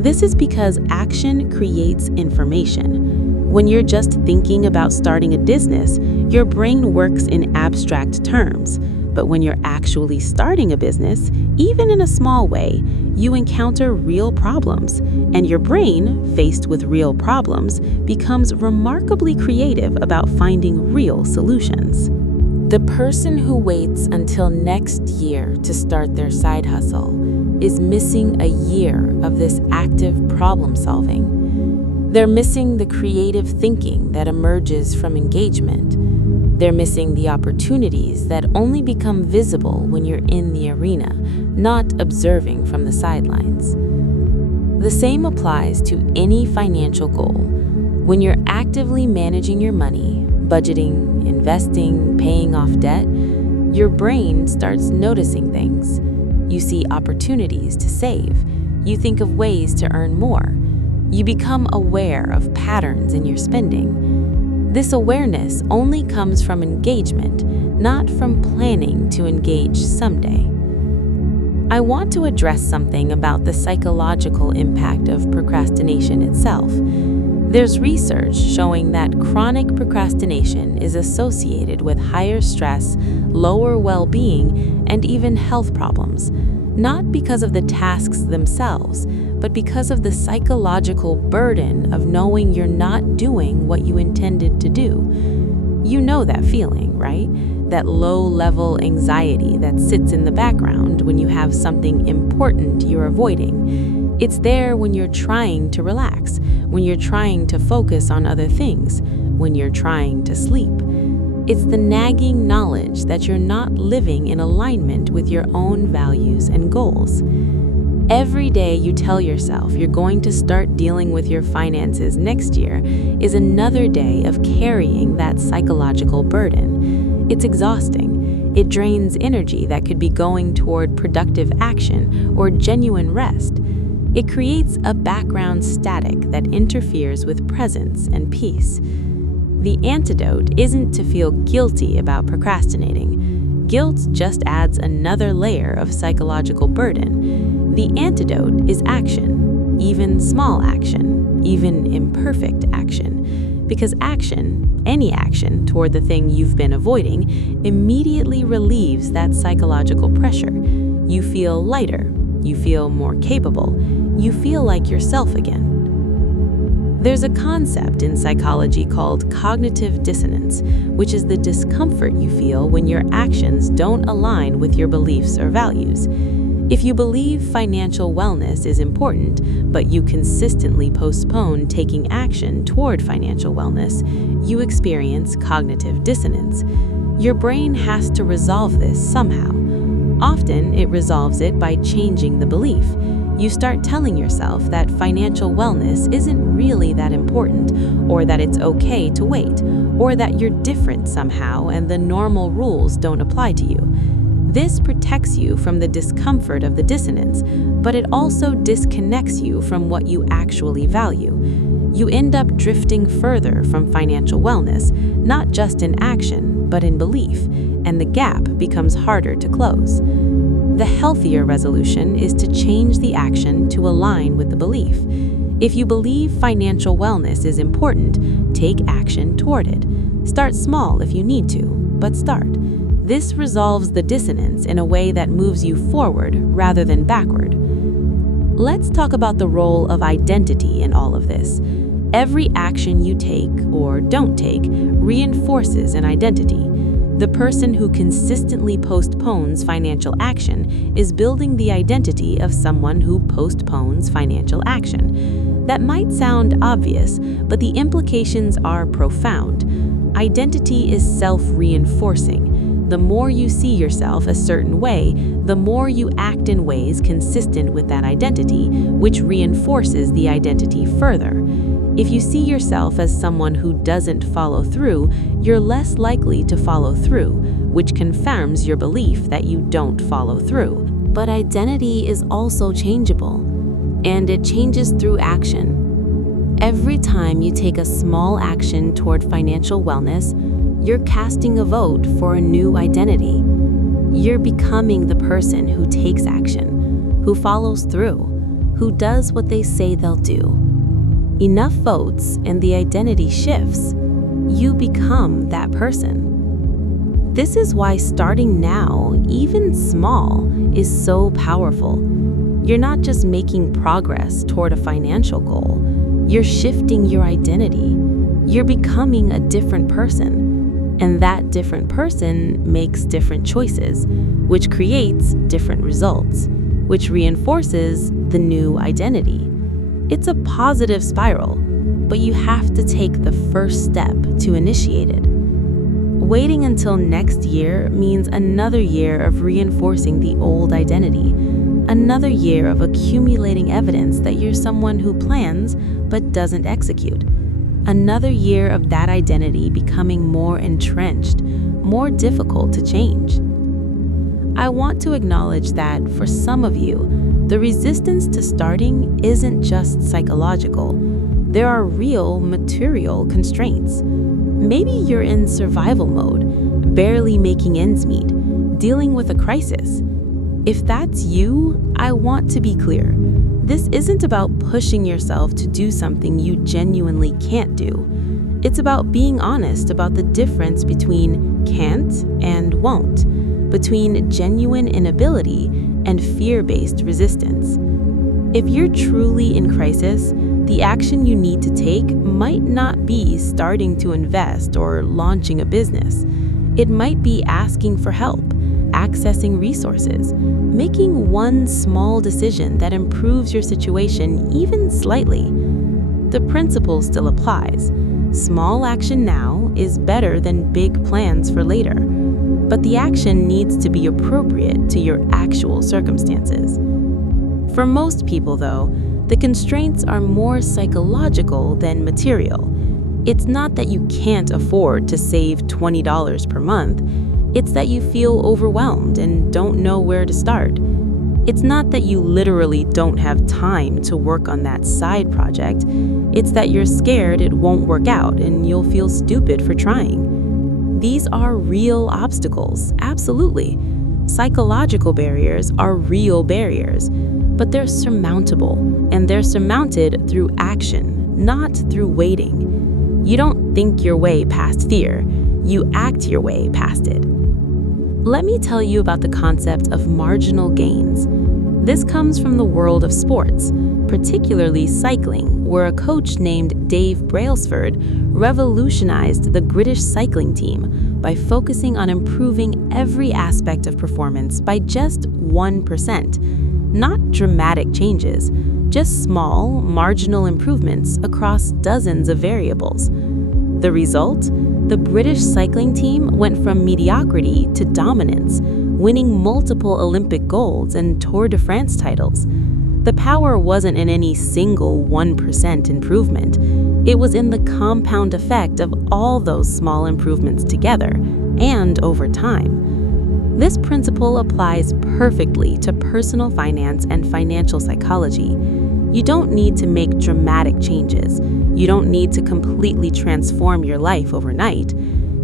This is because action creates information. When you're just thinking about starting a business, your brain works in abstract terms. But when you're actually starting a business, even in a small way, you encounter real problems, and your brain, faced with real problems, becomes remarkably creative about finding real solutions. The person who waits until next year to start their side hustle is missing a year of this active problem solving. They're missing the creative thinking that emerges from engagement. They're missing the opportunities that only become visible when you're in the arena, not observing from the sidelines. The same applies to any financial goal. When you're actively managing your money, budgeting, investing, paying off debt, your brain starts noticing things. You see opportunities to save. You think of ways to earn more. You become aware of patterns in your spending. This awareness only comes from engagement, not from planning to engage someday. I want to address something about the psychological impact of procrastination itself. There's research showing that chronic procrastination is associated with higher stress, lower well-being, and even health problems, not because of the tasks themselves, but because of the psychological burden of knowing you're not doing what you intended to do. You know that feeling, right? That low-level anxiety that sits in the background when you have something important you're avoiding. It's there when you're trying to relax, when you're trying to focus on other things, when you're trying to sleep. It's the nagging knowledge that you're not living in alignment with your own values and goals. Every day you tell yourself you're going to start dealing with your finances next year is another day of carrying that psychological burden. It's exhausting. It drains energy that could be going toward productive action or genuine rest. It creates a background static that interferes with presence and peace. The antidote isn't to feel guilty about procrastinating. Guilt just adds another layer of psychological burden. The antidote is action, even small action, even imperfect action. Because action, any action toward the thing you've been avoiding, immediately relieves that psychological pressure. You feel lighter, you feel more capable, you feel like yourself again. There's a concept in psychology called cognitive dissonance, which is the discomfort you feel when your actions don't align with your beliefs or values. If you believe financial wellness is important, but you consistently postpone taking action toward financial wellness, you experience cognitive dissonance. Your brain has to resolve this somehow. Often, it resolves it by changing the belief. You start telling yourself that financial wellness isn't really that important, or that it's okay to wait, or that you're different somehow and the normal rules don't apply to you. This protects you from the discomfort of the dissonance, but it also disconnects you from what you actually value. You end up drifting further from financial wellness, not just in action, but in belief, and the gap becomes harder to close. The healthier resolution is to change the action to align with the belief. If you believe financial wellness is important, take action toward it. Start small if you need to, but start. This resolves the dissonance in a way that moves you forward rather than backward. Let's talk about the role of identity in all of this. Every action you take or don't take reinforces an identity. The person who consistently postpones financial action is building the identity of someone who postpones financial action. That might sound obvious, but the implications are profound. Identity is self-reinforcing. The more you see yourself a certain way, the more you act in ways consistent with that identity, which reinforces the identity further. If you see yourself as someone who doesn't follow through, you're less likely to follow through, which confirms your belief that you don't follow through. But identity is also changeable, and it changes through action. Every time you take a small action toward financial wellness, you're casting a vote for a new identity. You're becoming the person who takes action, who follows through, who does what they say they'll do. Enough votes and the identity shifts. You become that person. This is why starting now, even small, is so powerful. You're not just making progress toward a financial goal. You're shifting your identity. You're becoming a different person. And that different person makes different choices, which creates different results, which reinforces the new identity. It's a positive spiral, but you have to take the first step to initiate it. Waiting until next year means another year of reinforcing the old identity, another year of accumulating evidence that you're someone who plans but doesn't execute, another year of that identity becoming more entrenched, more difficult to change. I want to acknowledge that for some of you, the resistance to starting isn't just psychological. There are real material constraints. Maybe you're in survival mode, barely making ends meet, dealing with a crisis. If that's you, I want to be clear. This isn't about pushing yourself to do something you genuinely can't do. It's about being honest about the difference between can't and won't, between genuine inability and fear-based resistance. If you're truly in crisis, the action you need to take might not be starting to invest or launching a business. It might be asking for help, accessing resources, making one small decision that improves your situation even slightly. The principle still applies. Small action now is better than big plans for later. But the action needs to be appropriate to your actual circumstances. For most people, though, the constraints are more psychological than material. It's not that you can't afford to save $20 per month. It's that you feel overwhelmed and don't know where to start. It's not that you literally don't have time to work on that side project. It's that you're scared it won't work out and you'll feel stupid for trying. These are real obstacles, absolutely. Psychological barriers are real barriers, but they're surmountable, and they're surmounted through action, not through waiting. You don't think your way past fear, you act your way past it. Let me tell you about the concept of marginal gains. This comes from the world of sports, particularly cycling, where a coach named Dave Brailsford revolutionized the British cycling team by focusing on improving every aspect of performance by just 1%. Not dramatic changes, just small, marginal improvements across dozens of variables. The result? The British cycling team went from mediocrity to dominance, winning multiple Olympic golds and Tour de France titles. The power wasn't in any single 1% improvement. It was in the compound effect of all those small improvements together and over time. This principle applies perfectly to personal finance and financial psychology. You don't need to make dramatic changes. You don't need to completely transform your life overnight.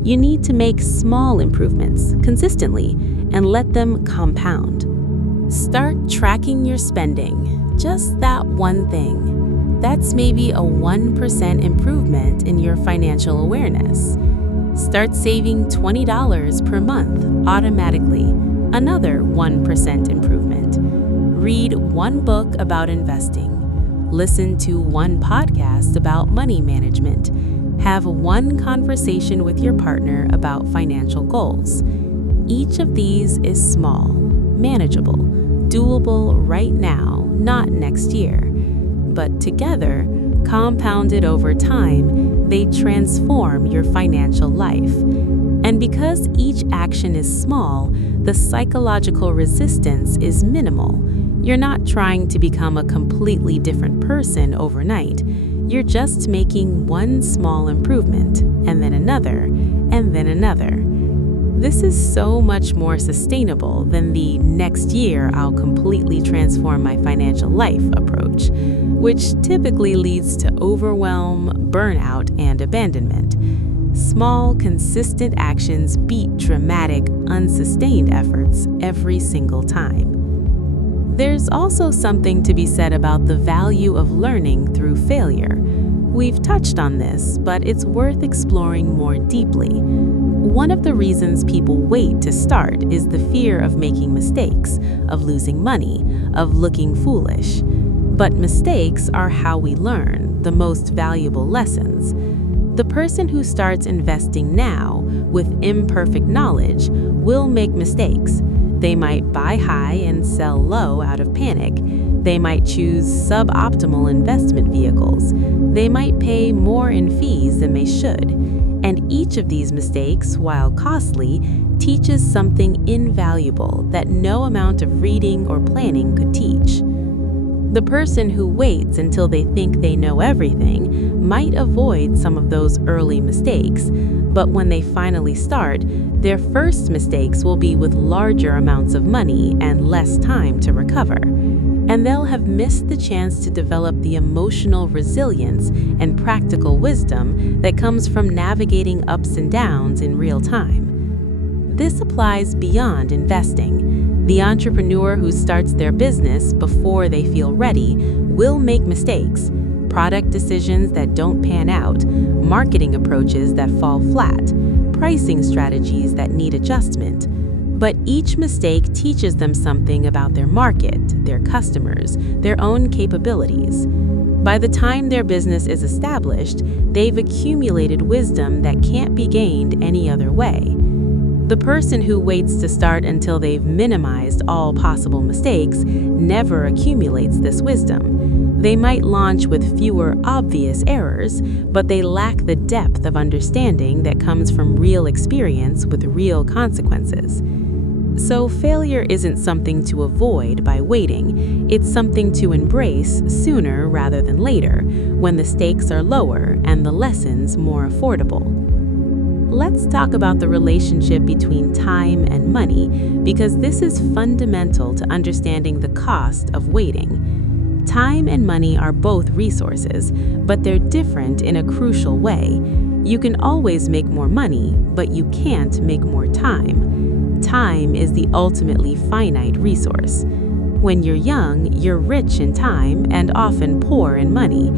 You need to make small improvements consistently and let them compound. Start tracking your spending, just that one thing. That's maybe a 1% improvement in your financial awareness. Start saving $20 per month automatically, another 1% improvement. Read one book about investing. Listen to one podcast about money management. Have one conversation with your partner about financial goals. Each of these is small, manageable, doable right now, not next year. But together, compounded over time, they transform your financial life. And because each action is small, the psychological resistance is minimal. You're not trying to become a completely different person overnight. You're just making one small improvement, and then another, and then another. This is so much more sustainable than the next year I'll completely transform my financial life approach, which typically leads to overwhelm, burnout, and abandonment. Small, consistent actions beat dramatic, unsustained efforts every single time. There's also something to be said about the value of learning through failure. We've touched on this, but it's worth exploring more deeply. One of the reasons people wait to start is the fear of making mistakes, of losing money, of looking foolish. But mistakes are how we learn the most valuable lessons. The person who starts investing now with imperfect knowledge will make mistakes. They might buy high and sell low out of panic. They might choose suboptimal investment vehicles. They might pay more in fees than they should. And each of these mistakes, while costly, teaches something invaluable that no amount of reading or planning could teach. The person who waits until they think they know everything might avoid some of those early mistakes, but when they finally start, their first mistakes will be with larger amounts of money and less time to recover. And they'll have missed the chance to develop the emotional resilience and practical wisdom that comes from navigating ups and downs in real time. This applies beyond investing. The entrepreneur who starts their business before they feel ready will make mistakes, product decisions that don't pan out, marketing approaches that fall flat, pricing strategies that need adjustment. But each mistake teaches them something about their market, their customers, their own capabilities. By the time their business is established, they've accumulated wisdom that can't be gained any other way. The person who waits to start until they've minimized all possible mistakes never accumulates this wisdom. They might launch with fewer obvious errors, but they lack the depth of understanding that comes from real experience with real consequences. So failure isn't something to avoid by waiting. It's something to embrace sooner rather than later, when the stakes are lower and the lessons more affordable. Let's talk about the relationship between time and money, because this is fundamental to understanding the cost of waiting. Time and money are both resources, but they're different in a crucial way. You can always make more money, but you can't make more time. Time is the ultimately finite resource. When you're young, you're rich in time and often poor in money.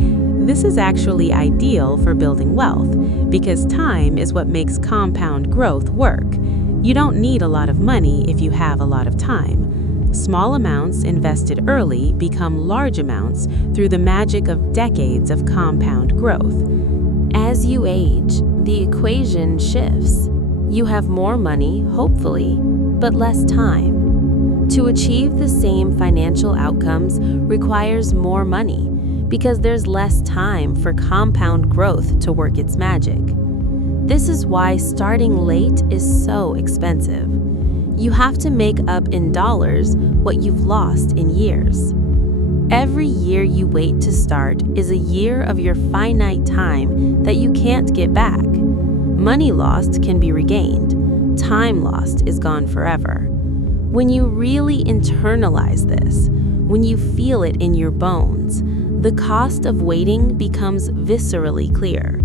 This is actually ideal for building wealth, because time is what makes compound growth work. You don't need a lot of money if you have a lot of time. Small amounts invested early become large amounts through the magic of decades of compound growth. As you age, the equation shifts. You have more money, hopefully, but less time. To achieve the same financial outcomes requires more money, because there's less time for compound growth to work its magic. This is why starting late is so expensive. You have to make up in dollars what you've lost in years. Every year you wait to start is a year of your finite time that you can't get back. Money lost can be regained. Time lost is gone forever. When you really internalize this, when you feel it in your bones, the cost of waiting becomes viscerally clear.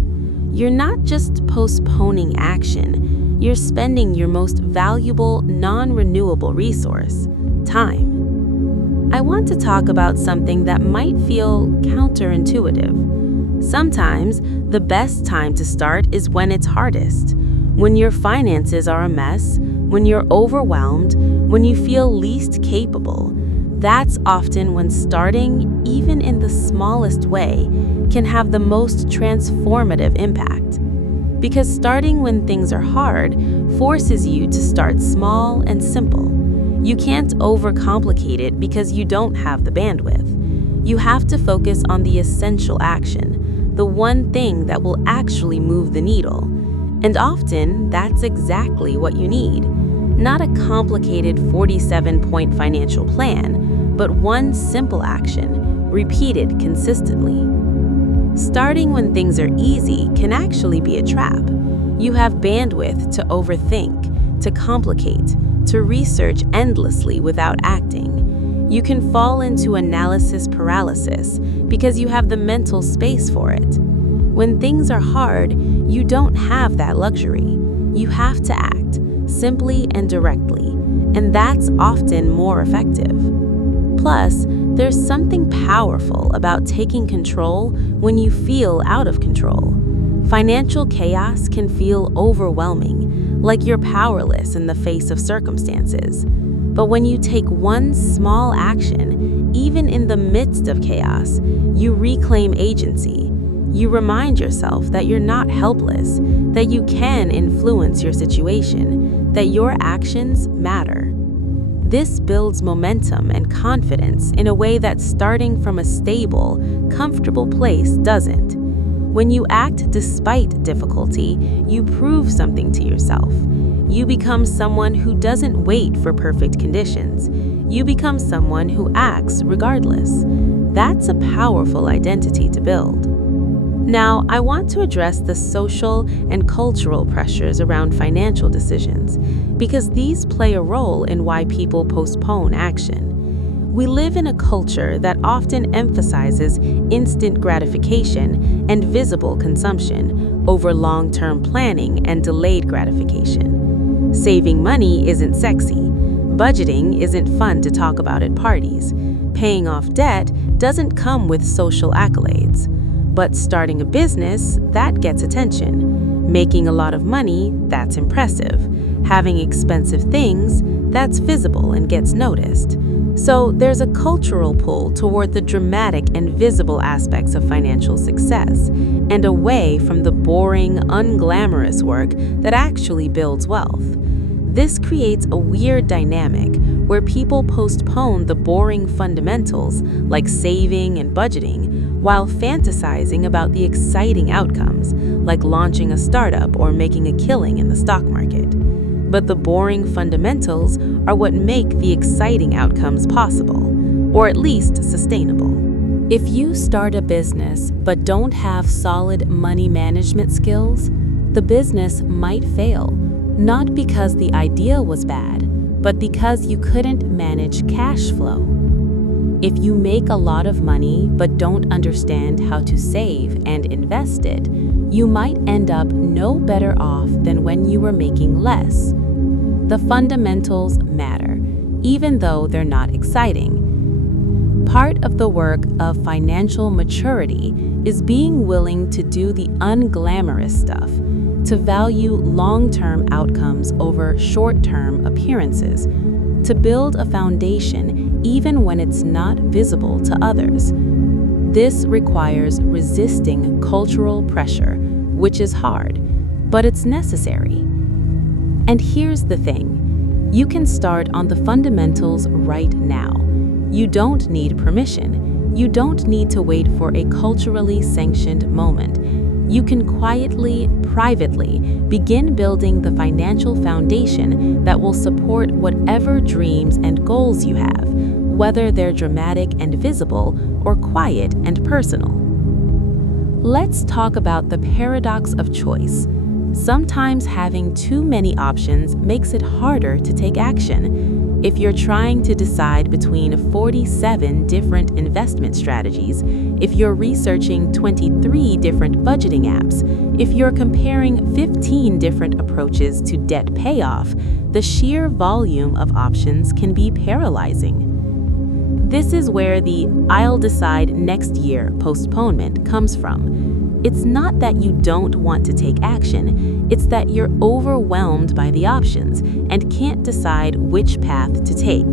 You're not just postponing action, you're spending your most valuable, non-renewable resource, time. I want to talk about something that might feel counterintuitive. Sometimes, the best time to start is when it's hardest, when your finances are a mess, when you're overwhelmed, when you feel least capable. That's often when starting, even in the smallest way, can have the most transformative impact. Because starting when things are hard forces you to start small and simple. You can't overcomplicate it because you don't have the bandwidth. You have to focus on the essential action, the one thing that will actually move the needle. And often, that's exactly what you need. Not a complicated 47-point financial plan, but one simple action, repeated consistently. Starting when things are easy can actually be a trap. You have bandwidth to overthink, to complicate, to research endlessly without acting. You can fall into analysis paralysis because you have the mental space for it. When things are hard, you don't have that luxury. You have to act, simply and directly, and that's often more effective. Plus, there's something powerful about taking control when you feel out of control. Financial chaos can feel overwhelming, like you're powerless in the face of circumstances. But when you take one small action, even in the midst of chaos, you reclaim agency. You remind yourself that you're not helpless, that you can influence your situation, that your actions matter. This builds momentum and confidence in a way that starting from a stable, comfortable place doesn't. When you act despite difficulty, you prove something to yourself. You become someone who doesn't wait for perfect conditions. You become someone who acts regardless. That's a powerful identity to build. Now, I want to address the social and cultural pressures around financial decisions, because these play a role in why people postpone action. We live in a culture that often emphasizes instant gratification and visible consumption over long-term planning and delayed gratification. Saving money isn't sexy. Budgeting isn't fun to talk about at parties. Paying off debt doesn't come with social accolades. But starting a business, that gets attention. Making a lot of money, that's impressive. Having expensive things, that's visible and gets noticed. So there's a cultural pull toward the dramatic and visible aspects of financial success, and away from the boring, unglamorous work that actually builds wealth. This creates a weird dynamic where people postpone the boring fundamentals like saving and budgeting while fantasizing about the exciting outcomes like launching a startup or making a killing in the stock market. But the boring fundamentals are what make the exciting outcomes possible, or at least sustainable. If you start a business but don't have solid money management skills, the business might fail, not because the idea was bad, but because you couldn't manage cash flow. If you make a lot of money but don't understand how to save and invest it, you might end up no better off than when you were making less. The fundamentals matter, even though they're not exciting. Part of the work of financial maturity is being willing to do the unglamorous stuff, to value long-term outcomes over short-term appearances, to build a foundation even when it's not visible to others. This requires resisting cultural pressure, which is hard, but it's necessary. And here's the thing, you can start on the fundamentals right now. You don't need permission. You don't need to wait for a culturally sanctioned moment. You can quietly, privately begin building the financial foundation that will support whatever dreams and goals you have, whether they're dramatic and visible or quiet and personal. Let's talk about the paradox of choice. Sometimes having too many options makes it harder to take action. If you're trying to decide between 47 different investment strategies, if you're researching 23 different budgeting apps, if you're comparing 15 different approaches to debt payoff, the sheer volume of options can be paralyzing. This is where the "I'll decide next year" postponement comes from. It's not that you don't want to take action, it's that you're overwhelmed by the options and can't decide which path to take.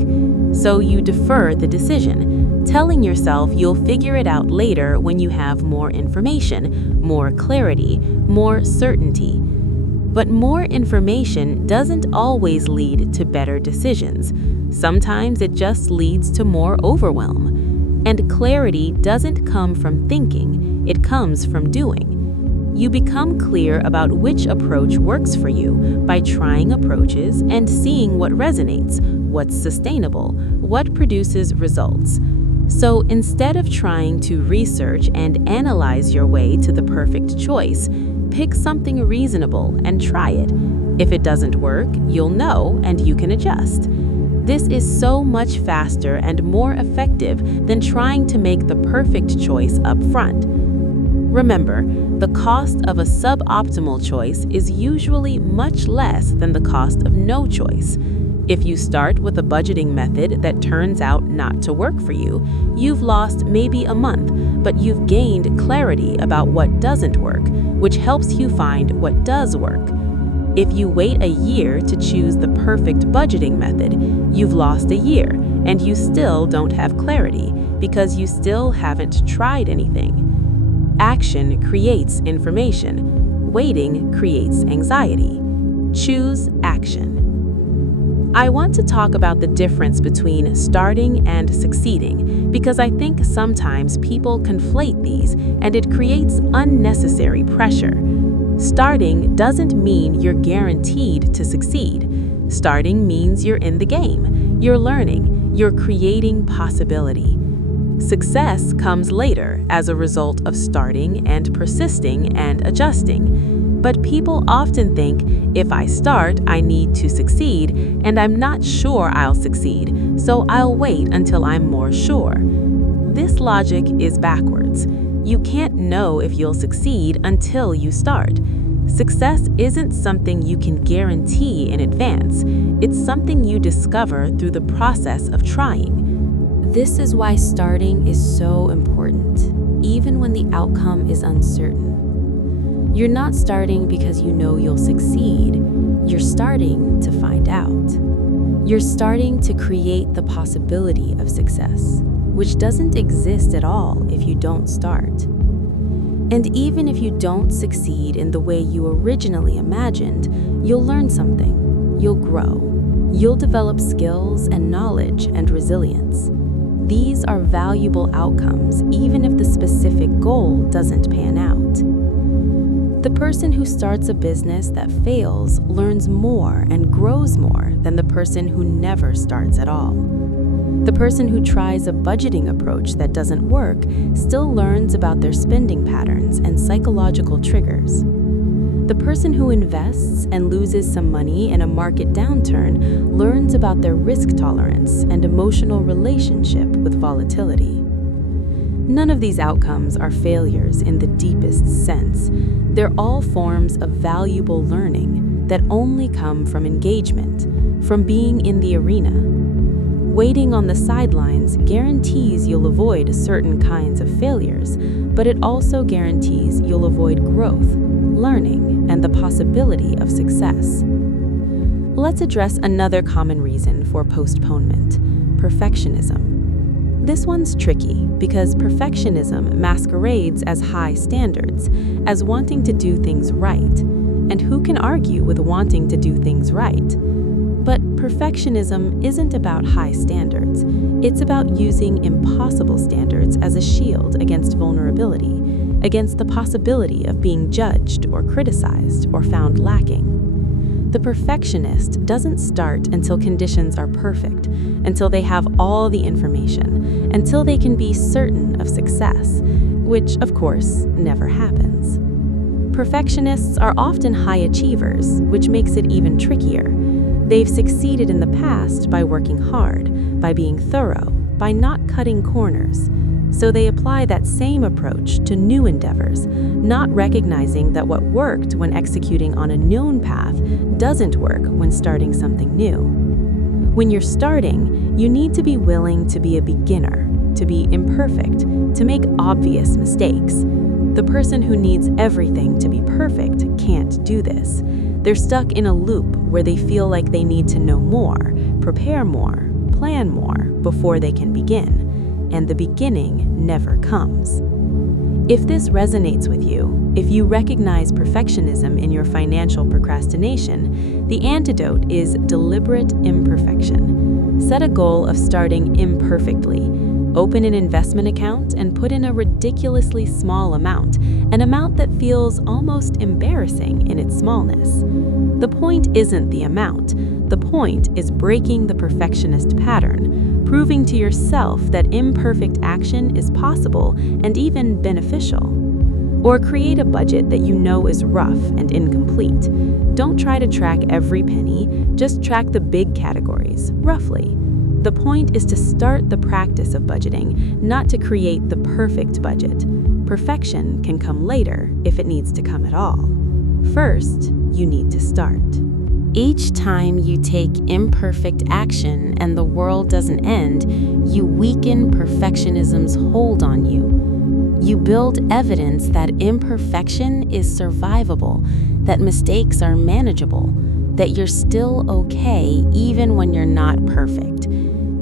So you defer the decision, telling yourself you'll figure it out later when you have more information, more clarity, more certainty. But more information doesn't always lead to better decisions. Sometimes it just leads to more overwhelm. And clarity doesn't come from thinking, it comes from doing. You become clear about which approach works for you by trying approaches and seeing what resonates, what's sustainable, what produces results. So instead of trying to research and analyze your way to the perfect choice, pick something reasonable and try it. If it doesn't work, you'll know and you can adjust. This is so much faster and more effective than trying to make the perfect choice up front. Remember, the cost of a suboptimal choice is usually much less than the cost of no choice. If you start with a budgeting method that turns out not to work for you, you've lost maybe a month, but you've gained clarity about what doesn't work, which helps you find what does work. If you wait a year to choose the perfect budgeting method, you've lost a year, and you still don't have clarity because you still haven't tried anything. Action creates information. Waiting creates anxiety. Choose action. I want to talk about the difference between starting and succeeding because I think sometimes people conflate these and it creates unnecessary pressure. Starting doesn't mean you're guaranteed to succeed. Starting means you're in the game, you're learning, you're creating possibility. Success comes later as a result of starting and persisting and adjusting. But people often think, if I start, I need to succeed, and I'm not sure I'll succeed, so I'll wait until I'm more sure. This logic is backwards. You can't know if you'll succeed until you start. Success isn't something you can guarantee in advance. It's something you discover through the process of trying. This is why starting is so important, even when the outcome is uncertain. You're not starting because you know you'll succeed. You're starting to find out. You're starting to create the possibility of success, which doesn't exist at all if you don't start. And even if you don't succeed in the way you originally imagined, you'll learn something. You'll grow. You'll develop skills and knowledge and resilience. These are valuable outcomes even if the specific goal doesn't pan out. The person who starts a business that fails learns more and grows more than the person who never starts at all. The person who tries a budgeting approach that doesn't work still learns about their spending patterns and psychological triggers. The person who invests and loses some money in a market downturn learns about their risk tolerance and emotional relationship with volatility. None of these outcomes are failures in the deepest sense. They're all forms of valuable learning that only come from engagement, from being in the arena. Waiting on the sidelines guarantees you'll avoid certain kinds of failures, but it also guarantees you'll avoid growth, learning, and the possibility of success. Let's address another common reason for postponement: perfectionism. This one's tricky because perfectionism masquerades as high standards, as wanting to do things right. And who can argue with wanting to do things right? But perfectionism isn't about high standards. It's about using impossible standards as a shield against vulnerability, against the possibility of being judged or criticized or found lacking. The perfectionist doesn't start until conditions are perfect, until they have all the information, until they can be certain of success, which, of course, never happens. Perfectionists are often high achievers, which makes it even trickier. They've succeeded in the past by working hard, by being thorough, by not cutting corners. So they apply that same approach to new endeavors, not recognizing that what worked when executing on a known path doesn't work when starting something new. When you're starting, you need to be willing to be a beginner, to be imperfect, to make obvious mistakes. The person who needs everything to be perfect can't do this. They're stuck in a loop where they feel like they need to know more, prepare more, plan more before they can begin. And the beginning never comes. If this resonates with you, if you recognize perfectionism in your financial procrastination, the antidote is deliberate imperfection. Set a goal of starting imperfectly. Open an investment account and put in a ridiculously small amount, an amount that feels almost embarrassing in its smallness. The point isn't the amount. The point is breaking the perfectionist pattern, proving to yourself that imperfect action is possible and even beneficial. Or create a budget that you know is rough and incomplete. Don't try to track every penny, just track the big categories, roughly. The point is to start the practice of budgeting, not to create the perfect budget. Perfection can come later if it needs to come at all. First, you need to start. Each time you take imperfect action and the world doesn't end, you weaken perfectionism's hold on you. You build evidence that imperfection is survivable, that mistakes are manageable, that you're still okay even when you're not perfect.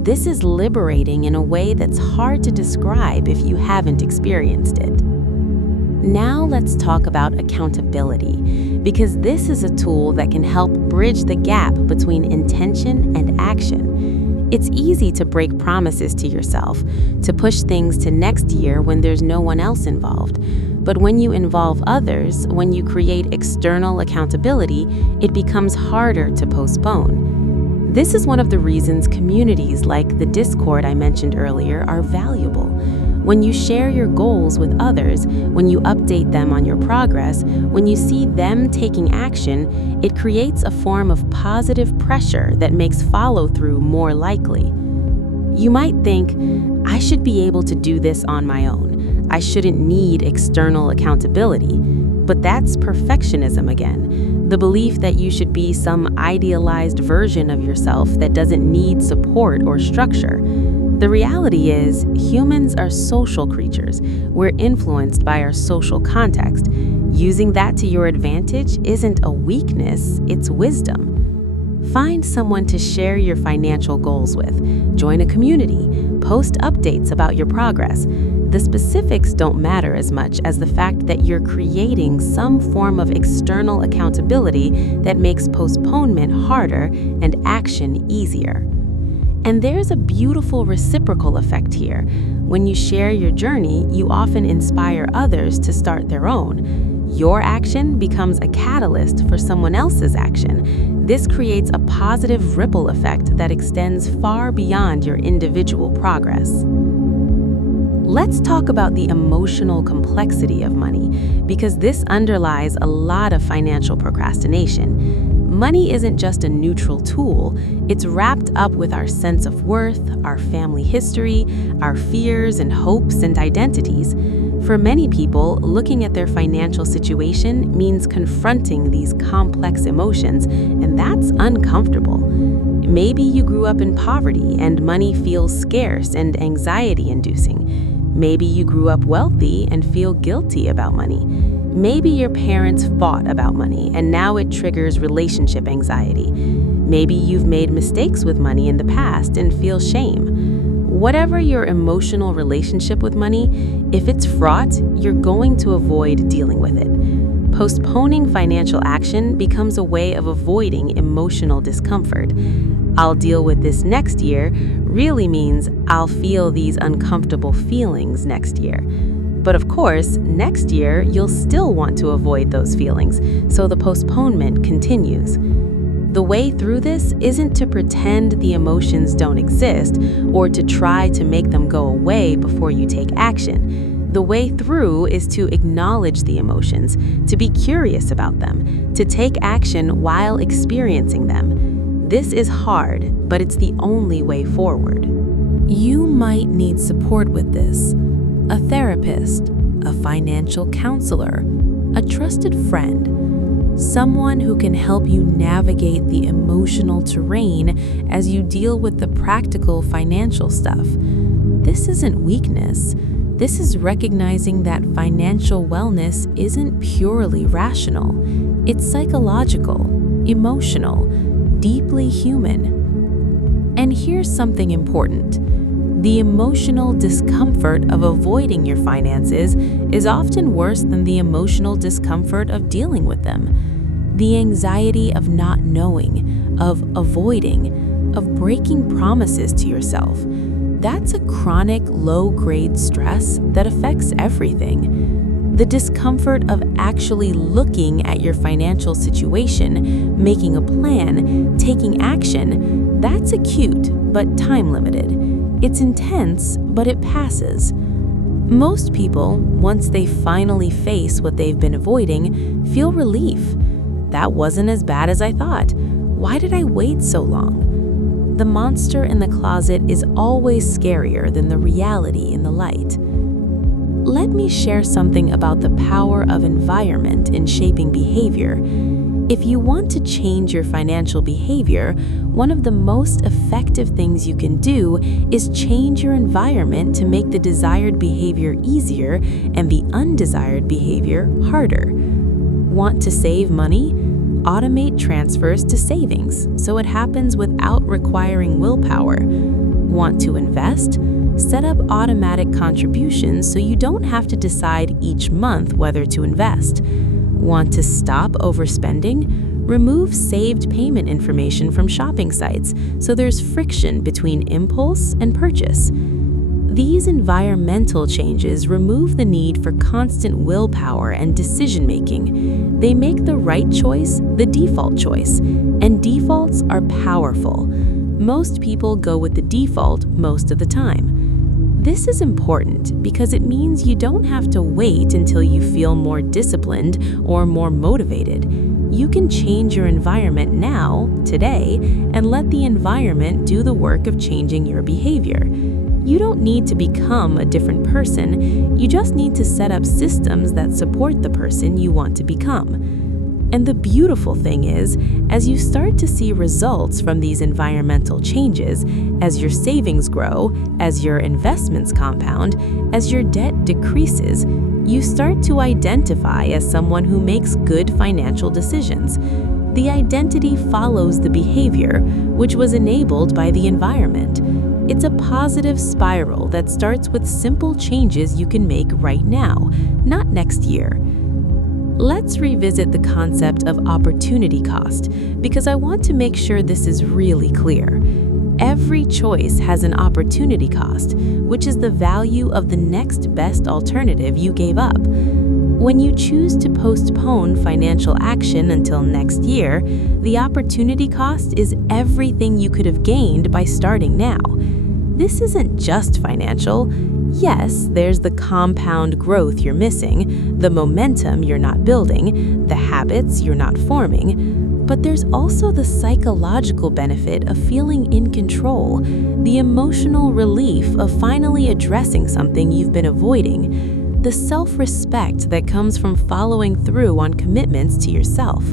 This is liberating in a way that's hard to describe if you haven't experienced it. Now let's talk about accountability, because this is a tool that can help bridge the gap between intention and action. It's easy to break promises to yourself, to push things to next year when there's no one else involved. But when you involve others, when you create external accountability, it becomes harder to postpone. This is one of the reasons communities like the Discord I mentioned earlier are valuable. When you share your goals with others, when you update them on your progress, when you see them taking action, it creates a form of positive pressure that makes follow-through more likely. You might think, I should be able to do this on my own. I shouldn't need external accountability. But that's perfectionism again, the belief that you should be some idealized version of yourself that doesn't need support or structure. The reality is, humans are social creatures. We're influenced by our social context. Using that to your advantage isn't a weakness, it's wisdom. Find someone to share your financial goals with. Join a community. Post updates about your progress. The specifics don't matter as much as the fact that you're creating some form of external accountability that makes postponement harder and action easier. And there's a beautiful reciprocal effect here. When you share your journey, you often inspire others to start their own. Your action becomes a catalyst for someone else's action. This creates a positive ripple effect that extends far beyond your individual progress. Let's talk about the emotional complexity of money, because this underlies a lot of financial procrastination. Money isn't just a neutral tool, it's wrapped up with our sense of worth, our family history, our fears and hopes and identities. For many people, looking at their financial situation means confronting these complex emotions, and that's uncomfortable. Maybe you grew up in poverty and money feels scarce and anxiety-inducing. Maybe you grew up wealthy and feel guilty about money. Maybe your parents fought about money and now it triggers relationship anxiety. Maybe you've made mistakes with money in the past and feel shame. Whatever your emotional relationship with money, if it's fraught, you're going to avoid dealing with it. Postponing financial action becomes a way of avoiding emotional discomfort. I'll deal with this next year really means I'll feel these uncomfortable feelings next year. But of course, next year you'll still want to avoid those feelings, so the postponement continues. The way through this isn't to pretend the emotions don't exist or to try to make them go away before you take action. The way through is to acknowledge the emotions, to be curious about them, to take action while experiencing them. This is hard, but it's the only way forward. You might need support with this. A therapist, a financial counselor, a trusted friend, someone who can help you navigate the emotional terrain as you deal with the practical financial stuff. This isn't weakness. This is recognizing that financial wellness isn't purely rational. It's psychological, emotional, deeply human. And here's something important. The emotional discomfort of avoiding your finances is often worse than the emotional discomfort of dealing with them. The anxiety of not knowing, of avoiding, of breaking promises to yourself. that's a chronic, low-grade stress that affects everything. The discomfort of actually looking at your financial situation, making a plan, taking action, that's acute but time-limited. It's intense, but it passes. Most people, once they finally face what they've been avoiding, feel relief. That wasn't as bad as I thought. Why did I wait so long? The monster in the closet is always scarier than the reality in the light. Let me share something about the power of environment in shaping behavior. If you want to change your financial behavior, one of the most effective things you can do is change your environment to make the desired behavior easier and the undesired behavior harder. Want to save money? Automate transfers to savings so it happens without requiring willpower. Want to invest? Set up automatic contributions so you don't have to decide each month whether to invest. Want to stop overspending? Remove saved payment information from shopping sites so there's friction between impulse and purchase. These environmental changes remove the need for constant willpower and decision-making. They make the right choice the default choice, and defaults are powerful. Most people go with the default most of the time. This is important because it means you don't have to wait until you feel more disciplined or more motivated. You can change your environment now, today, and let the environment do the work of changing your behavior. You don't need to become a different person, you just need to set up systems that support the person you want to become. And the beautiful thing is, as you start to see results from these environmental changes, as your savings grow, as your investments compound, as your debt decreases, you start to identify as someone who makes good financial decisions. The identity follows the behavior, which was enabled by the environment. It's a positive spiral that starts with simple changes you can make right now, not next year. Let's revisit the concept of opportunity cost, because I want to make sure this is really clear. Every choice has an opportunity cost, which is the value of the next best alternative you gave up. When you choose to postpone financial action until next year, the opportunity cost is everything you could have gained by starting now. This isn't just financial. Yes, there's the compound growth you're missing, the momentum you're not building, the habits you're not forming, but there's also the psychological benefit of feeling in control, the emotional relief of finally addressing something you've been avoiding, the self-respect that comes from following through on commitments to yourself.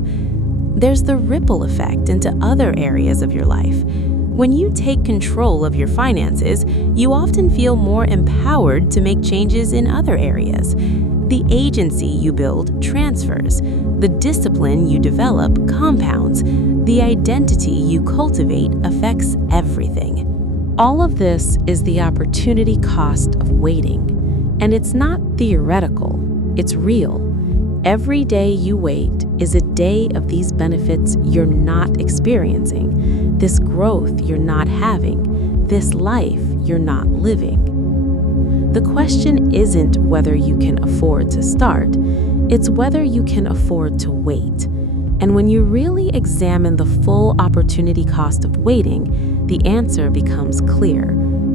There's the ripple effect into other areas of your life. When you take control of your finances, you often feel more empowered to make changes in other areas. The agency you build transfers. The discipline you develop compounds. The identity you cultivate affects everything. All of this is the opportunity cost of waiting. And it's not theoretical, it's real. Every day you wait is a day of these benefits you're not experiencing, this growth you're not having, this life you're not living. The question isn't whether you can afford to start, it's whether you can afford to wait. And when you really examine the full opportunity cost of waiting, the answer becomes clear.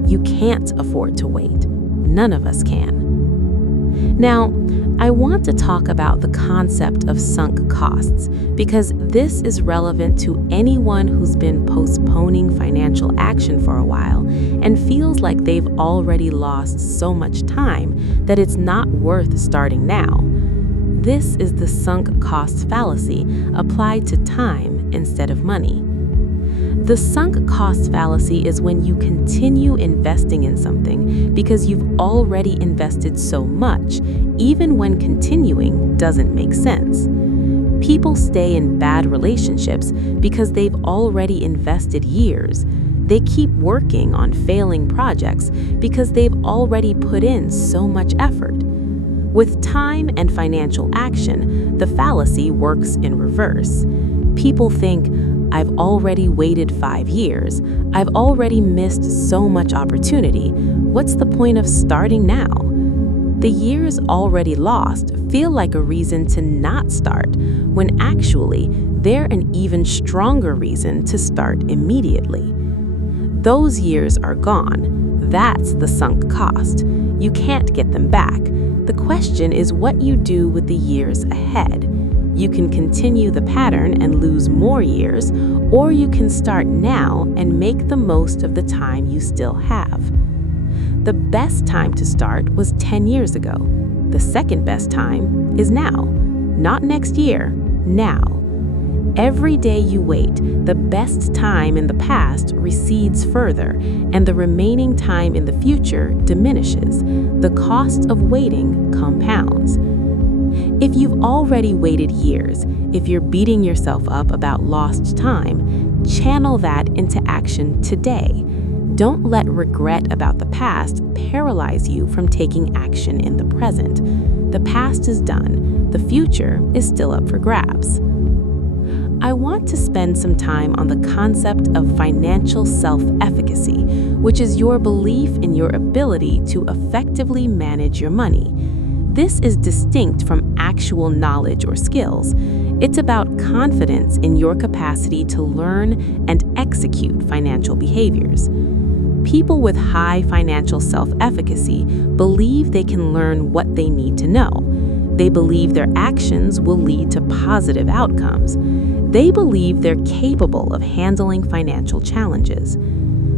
You can't afford to wait. None of us can. Now, I want to talk about the concept of sunk costs because this is relevant to anyone who's been postponing financial action for a while and feels like they've already lost so much time that it's not worth starting now. This is the sunk cost fallacy applied to time instead of money. The sunk cost fallacy is when you continue investing in something because you've already invested so much, even when continuing doesn't make sense. People stay in bad relationships because they've already invested years. They keep working on failing projects because they've already put in so much effort. With time and financial action, the fallacy works in reverse. People think, I've already waited 5 years. I've already missed so much opportunity. What's the point of starting now? The years already lost feel like a reason to not start, when actually they're an even stronger reason to start immediately. Those years are gone. That's the sunk cost. You can't get them back. The question is what you do with the years ahead. You can continue the pattern and lose more years, or you can start now and make the most of the time you still have. The best time to start was 10 years ago. The second best time is now. Not next year, now. Every day you wait, the best time in the past recedes further, and the remaining time in the future diminishes. The cost of waiting compounds. If you've already waited years, if you're beating yourself up about lost time, channel that into action today. Don't let regret about the past paralyze you from taking action in the present. The past is done. The future is still up for grabs. I want to spend some time on the concept of financial self-efficacy, which is your belief in your ability to effectively manage your money. This is distinct from actual knowledge or skills. It's about confidence in your capacity to learn and execute financial behaviors. People with high financial self-efficacy believe they can learn what they need to know. They believe their actions will lead to positive outcomes. They believe they're capable of handling financial challenges.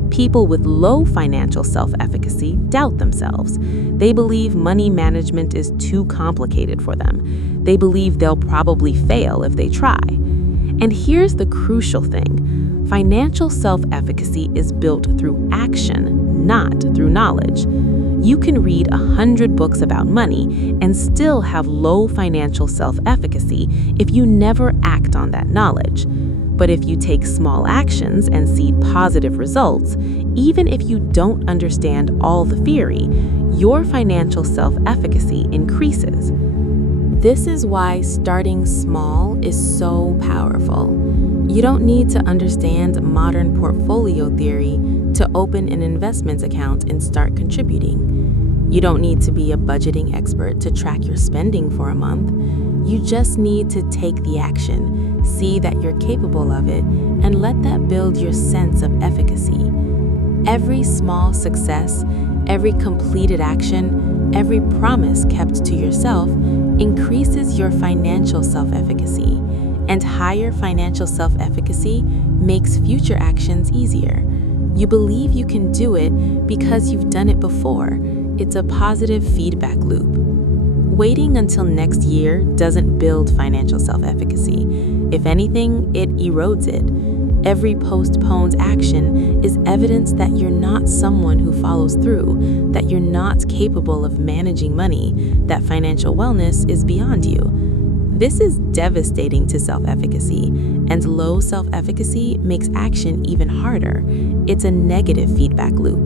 People with low financial self-efficacy doubt themselves. They believe money management is too complicated for them. They believe they'll probably fail if they try. And here's the crucial thing. Financial self-efficacy is built through action, not through knowledge. You can read 100 books about money and still have low financial self-efficacy if you never act on that knowledge. But if you take small actions and see positive results, even if you don't understand all the theory, your financial self-efficacy increases. This is why starting small is so powerful. You don't need to understand modern portfolio theory to open an investment account and start contributing. You don't need to be a budgeting expert to track your spending for a month. You just need to take the action, see that you're capable of it, and let that build your sense of efficacy. Every small success, every completed action, every promise kept to yourself increases your financial self-efficacy, and higher financial self-efficacy makes future actions easier. You believe you can do it because you've done it before. It's a positive feedback loop. Waiting until next year doesn't build financial self-efficacy. If anything, it erodes it. Every postponed action is evidence that you're not someone who follows through, that you're not capable of managing money, that financial wellness is beyond you. This is devastating to self-efficacy, and low self-efficacy makes action even harder. It's a negative feedback loop.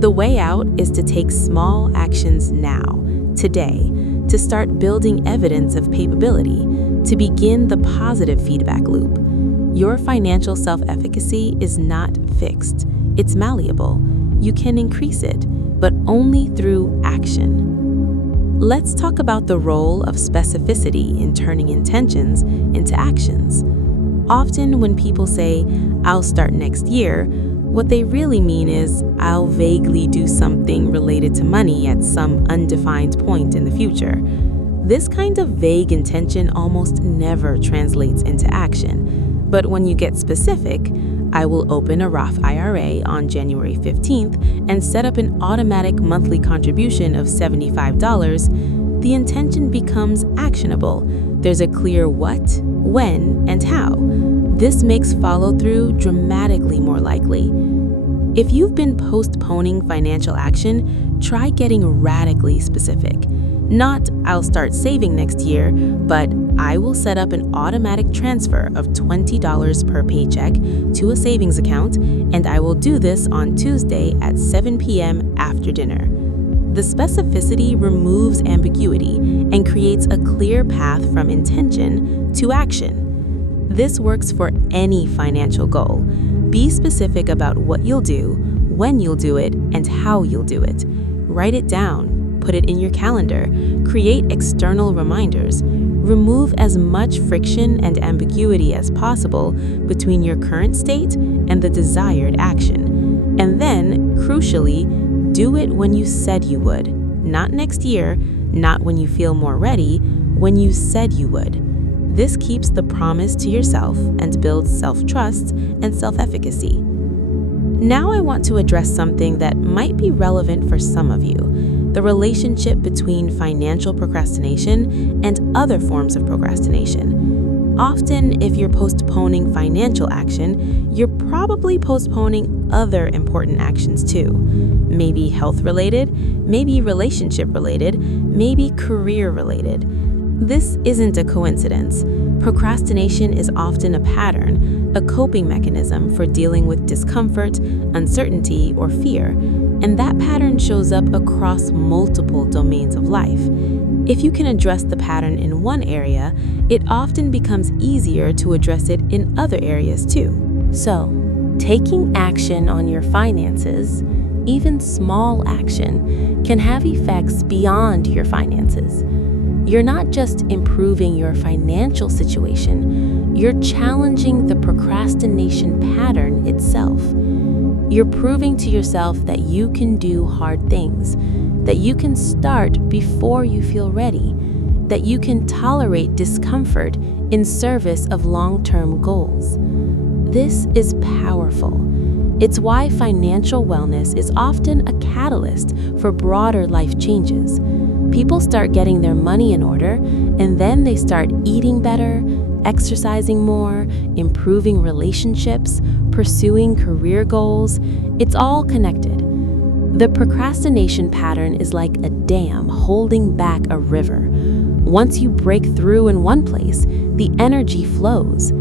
The way out is to take small actions now, today, to start building evidence of capability, to begin the positive feedback loop. Your financial self-efficacy is not fixed. It's malleable. You can increase it, but only through action. Let's talk about the role of specificity in turning intentions into actions. Often when people say, "I'll start next year," what they really mean is, "I'll vaguely do something related to money at some undefined point in the future." This kind of vague intention almost never translates into action. But when you get specific, "I will open a Roth IRA on January 15th and set up an automatic monthly contribution of $75, the intention becomes actionable. There's a clear what, when, and how. This makes follow-through dramatically more likely. If you've been postponing financial action, try getting radically specific. Not, "I'll start saving next year," but "I will set up an automatic transfer of $20 per paycheck to a savings account, and I will do this on Tuesday at 7 p.m. after dinner." The specificity removes ambiguity and creates a clear path from intention to action. This works for any financial goal. Be specific about what you'll do, when you'll do it, and how you'll do it. Write it down, put it in your calendar, create external reminders. Remove as much friction and ambiguity as possible between your current state and the desired action. And then, crucially, do it when you said you would. Not next year, not when you feel more ready, when you said you would. This keeps the promise to yourself and builds self-trust and self-efficacy. Now I want to address something that might be relevant for some of you: the relationship between financial procrastination and other forms of procrastination. Often, if you're postponing financial action, you're probably postponing other important actions too. Maybe health-related, maybe relationship-related, maybe career-related. This isn't a coincidence. Procrastination is often a pattern, a coping mechanism for dealing with discomfort, uncertainty, or fear, and that pattern shows up across multiple domains of life. If you can address the pattern in one area, it often becomes easier to address it in other areas too. So, taking action on your finances, even small action, can have effects beyond your finances. You're not just improving your financial situation, you're challenging the procrastination pattern itself. You're proving to yourself that you can do hard things, that you can start before you feel ready, that you can tolerate discomfort in service of long-term goals. This is powerful. It's why financial wellness is often a catalyst for broader life changes. People start getting their money in order, and then they start eating better, exercising more, improving relationships, pursuing career goals. It's all connected. The procrastination pattern is like a dam holding back a river. Once you break through in one place, the energy flows.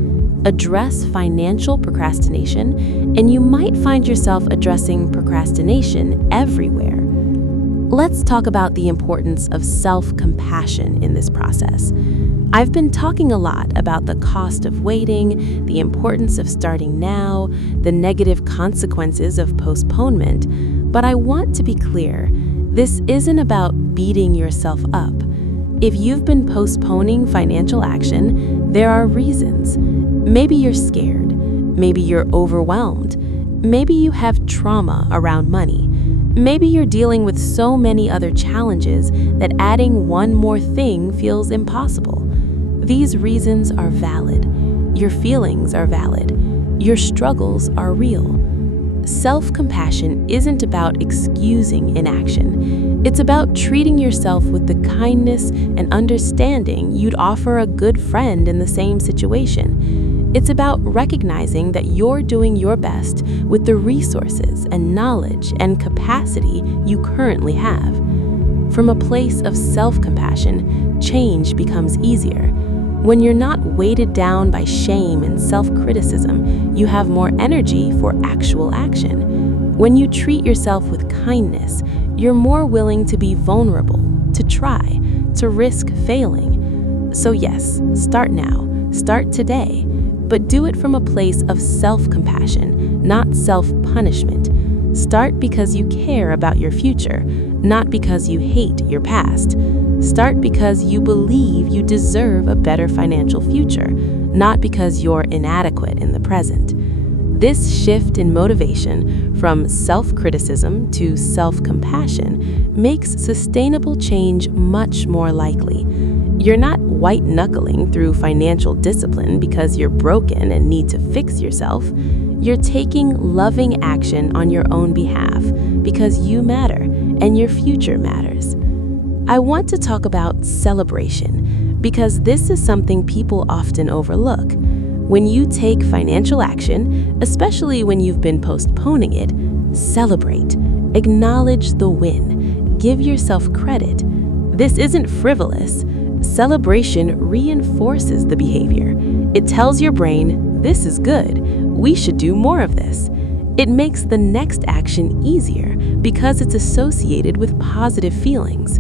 Address financial procrastination, and you might find yourself addressing procrastination everywhere. Let's talk about the importance of self-compassion in this process. I've been talking a lot about the cost of waiting, the importance of starting now, the negative consequences of postponement, but I want to be clear, this isn't about beating yourself up. If you've been postponing financial action, there are reasons. Maybe you're scared, maybe you're overwhelmed, maybe you have trauma around money. Maybe you're dealing with so many other challenges that adding one more thing feels impossible. These reasons are valid. Your feelings are valid. Your struggles are real. Self-compassion isn't about excusing inaction. It's about treating yourself with the kindness and understanding you'd offer a good friend in the same situation. It's about recognizing that you're doing your best with the resources and knowledge and capacity you currently have. From a place of self-compassion, change becomes easier. When you're not weighted down by shame and self-criticism, you have more energy for actual action. When you treat yourself with kindness, you're more willing to be vulnerable, to try, to risk failing. So yes, start now, start today. But do it from a place of self-compassion, not self-punishment. Start because you care about your future, not because you hate your past. Start because you believe you deserve a better financial future, not because you're inadequate in the present. This shift in motivation from self-criticism to self-compassion makes sustainable change much more likely. You're not white-knuckling through financial discipline because you're broken and need to fix yourself. You're taking loving action on your own behalf because you matter and your future matters. I want to talk about celebration because this is something people often overlook. When you take financial action, especially when you've been postponing it, celebrate. Acknowledge the win. Give yourself credit. This isn't frivolous. Celebration reinforces the behavior. It tells your brain, this is good, we should do more of this. It makes the next action easier because it's associated with positive feelings.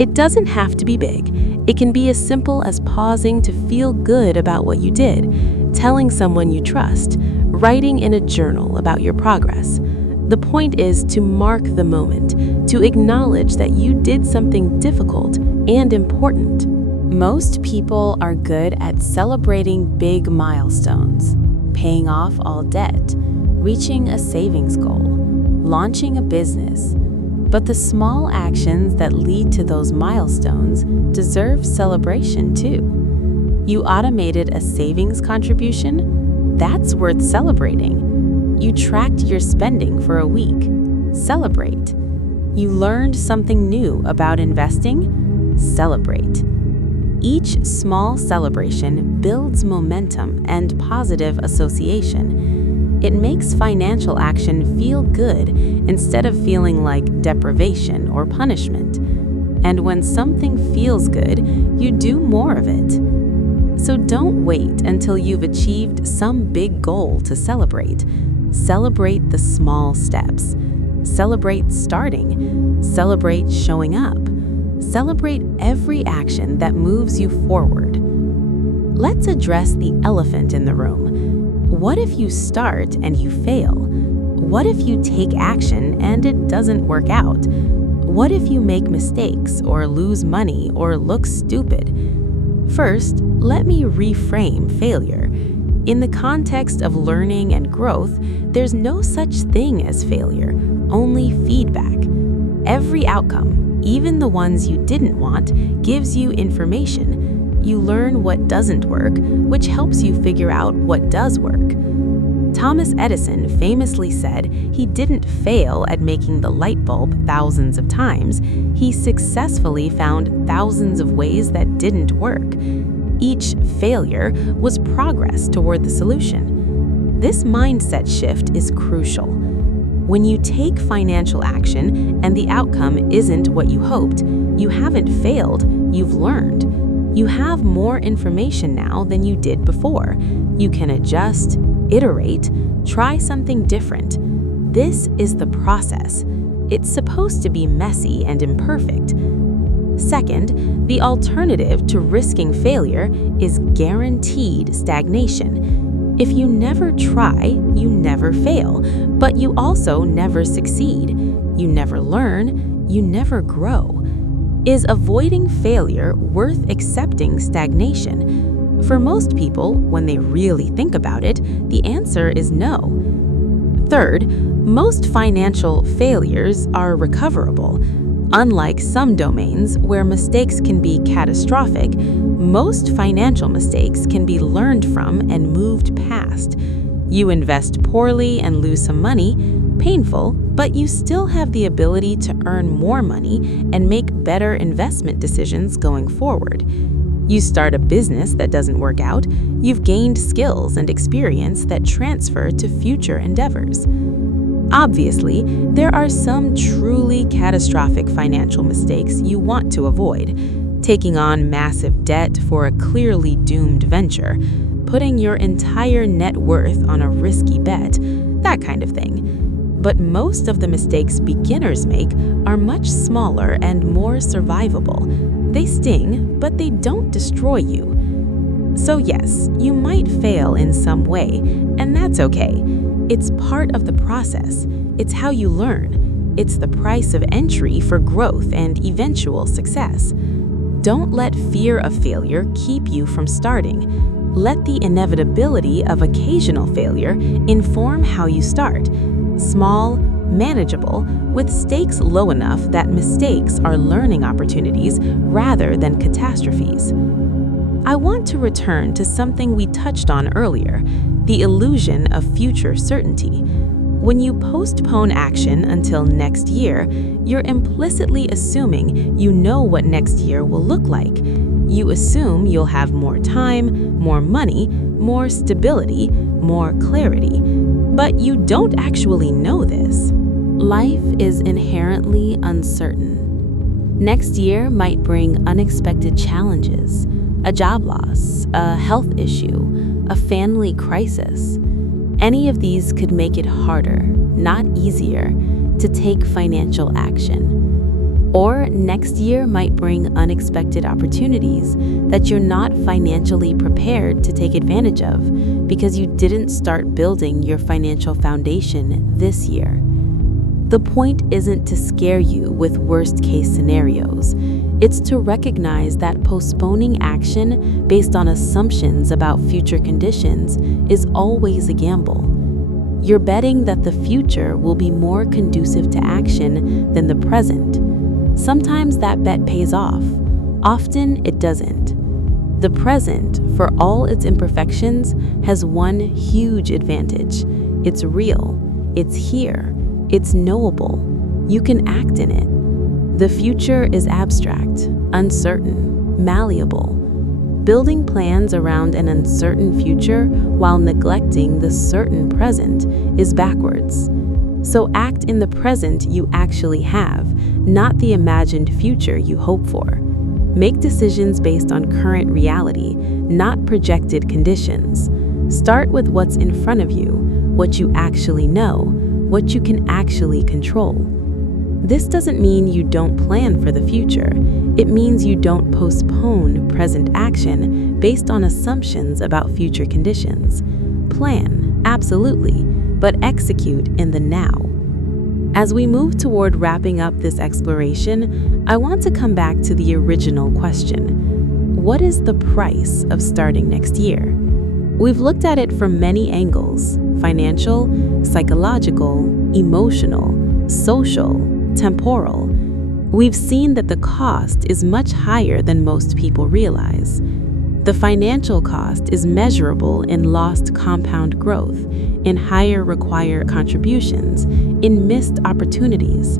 It doesn't have to be big. It can be as simple as pausing to feel good about what you did. telling someone you trust, writing in a journal about your progress. The point is to mark the moment, to acknowledge that you did something difficult and important. Most people are good at celebrating big milestones, paying off all debt, reaching a savings goal, launching a business. But the small actions that lead to those milestones deserve celebration too. You automated a savings contribution? That's worth celebrating. You tracked your spending for a week? Celebrate. You learned something new about investing? Celebrate. Each small celebration builds momentum and positive association. It makes financial action feel good instead of feeling like deprivation or punishment. And when something feels good, you do more of it. So don't wait until you've achieved some big goal to celebrate. Celebrate the small steps. Celebrate starting. Celebrate showing up. Celebrate every action that moves you forward. Let's address the elephant in the room. What if you start and you fail? What if you take action and it doesn't work out? What if you make mistakes or lose money or look stupid? First, let me reframe failure. In the context of learning and growth, there's no such thing as failure, only feedback. Every outcome, even the ones you didn't want, gives you information. You learn what doesn't work, which helps you figure out what does work. Thomas Edison famously said he didn't fail at making the light bulb thousands of times. He successfully found thousands of ways that didn't work. Each failure was progress toward the solution. This mindset shift is crucial. When you take financial action and the outcome isn't what you hoped, you haven't failed, you've learned. You have more information now than you did before. You can adjust, iterate, try something different. This is the process. It's supposed to be messy and imperfect. Second, the alternative to risking failure is guaranteed stagnation. If you never try, you never fail, but you also never succeed. You never learn, you never grow. Is avoiding failure worth accepting stagnation? For most people, when they really think about it, the answer is no. Third, most financial failures are recoverable. Unlike some domains where mistakes can be catastrophic, most financial mistakes can be learned from and moved past. You invest poorly and lose some money, painful, but you still have the ability to earn more money and make better investment decisions going forward. You start a business that doesn't work out, you've gained skills and experience that transfer to future endeavors. Obviously, there are some truly catastrophic financial mistakes you want to avoid. Taking on massive debt for a clearly doomed venture, putting your entire net worth on a risky bet, that kind of thing. But most of the mistakes beginners make are much smaller and more survivable. They sting, but they don't destroy you. So yes, you might fail in some way, and that's okay. It's part of the process. It's how you learn. It's the price of entry for growth and eventual success. Don't let fear of failure keep you from starting. Let the inevitability of occasional failure inform how you start. Small, manageable, with stakes low enough that mistakes are learning opportunities rather than catastrophes. I want to return to something we touched on earlier, the illusion of future certainty. When you postpone action until next year, you're implicitly assuming you know what next year will look like. You assume you'll have more time, more money, more stability, more clarity. But you don't actually know this. Life is inherently uncertain. Next year might bring unexpected challenges, a job loss, a health issue, a family crisis. Any of these could make it harder, not easier, to take financial action. Or next year might bring unexpected opportunities that you're not financially prepared to take advantage of because you didn't start building your financial foundation this year. The point isn't to scare you with worst-case scenarios. It's to recognize that postponing action based on assumptions about future conditions is always a gamble. You're betting that the future will be more conducive to action than the present. Sometimes that bet pays off. Often it doesn't. The present, for all its imperfections, has one huge advantage. It's real. It's here. It's knowable. You can act in it. The future is abstract, uncertain, malleable. Building plans around an uncertain future while neglecting the certain present is backwards. So act in the present you actually have, not the imagined future you hope for. Make decisions based on current reality, not projected conditions. Start with what's in front of you, what you actually know, what you can actually control. This doesn't mean you don't plan for the future. It means you don't postpone present action based on assumptions about future conditions. Plan, absolutely, but execute in the now. As we move toward wrapping up this exploration, I want to come back to the original question. What is the price of starting next year? We've looked at it from many angles: financial, psychological, emotional, social, temporal. We've seen that the cost is much higher than most people realize. The financial cost is measurable in lost compound growth, in higher required contributions, in missed opportunities.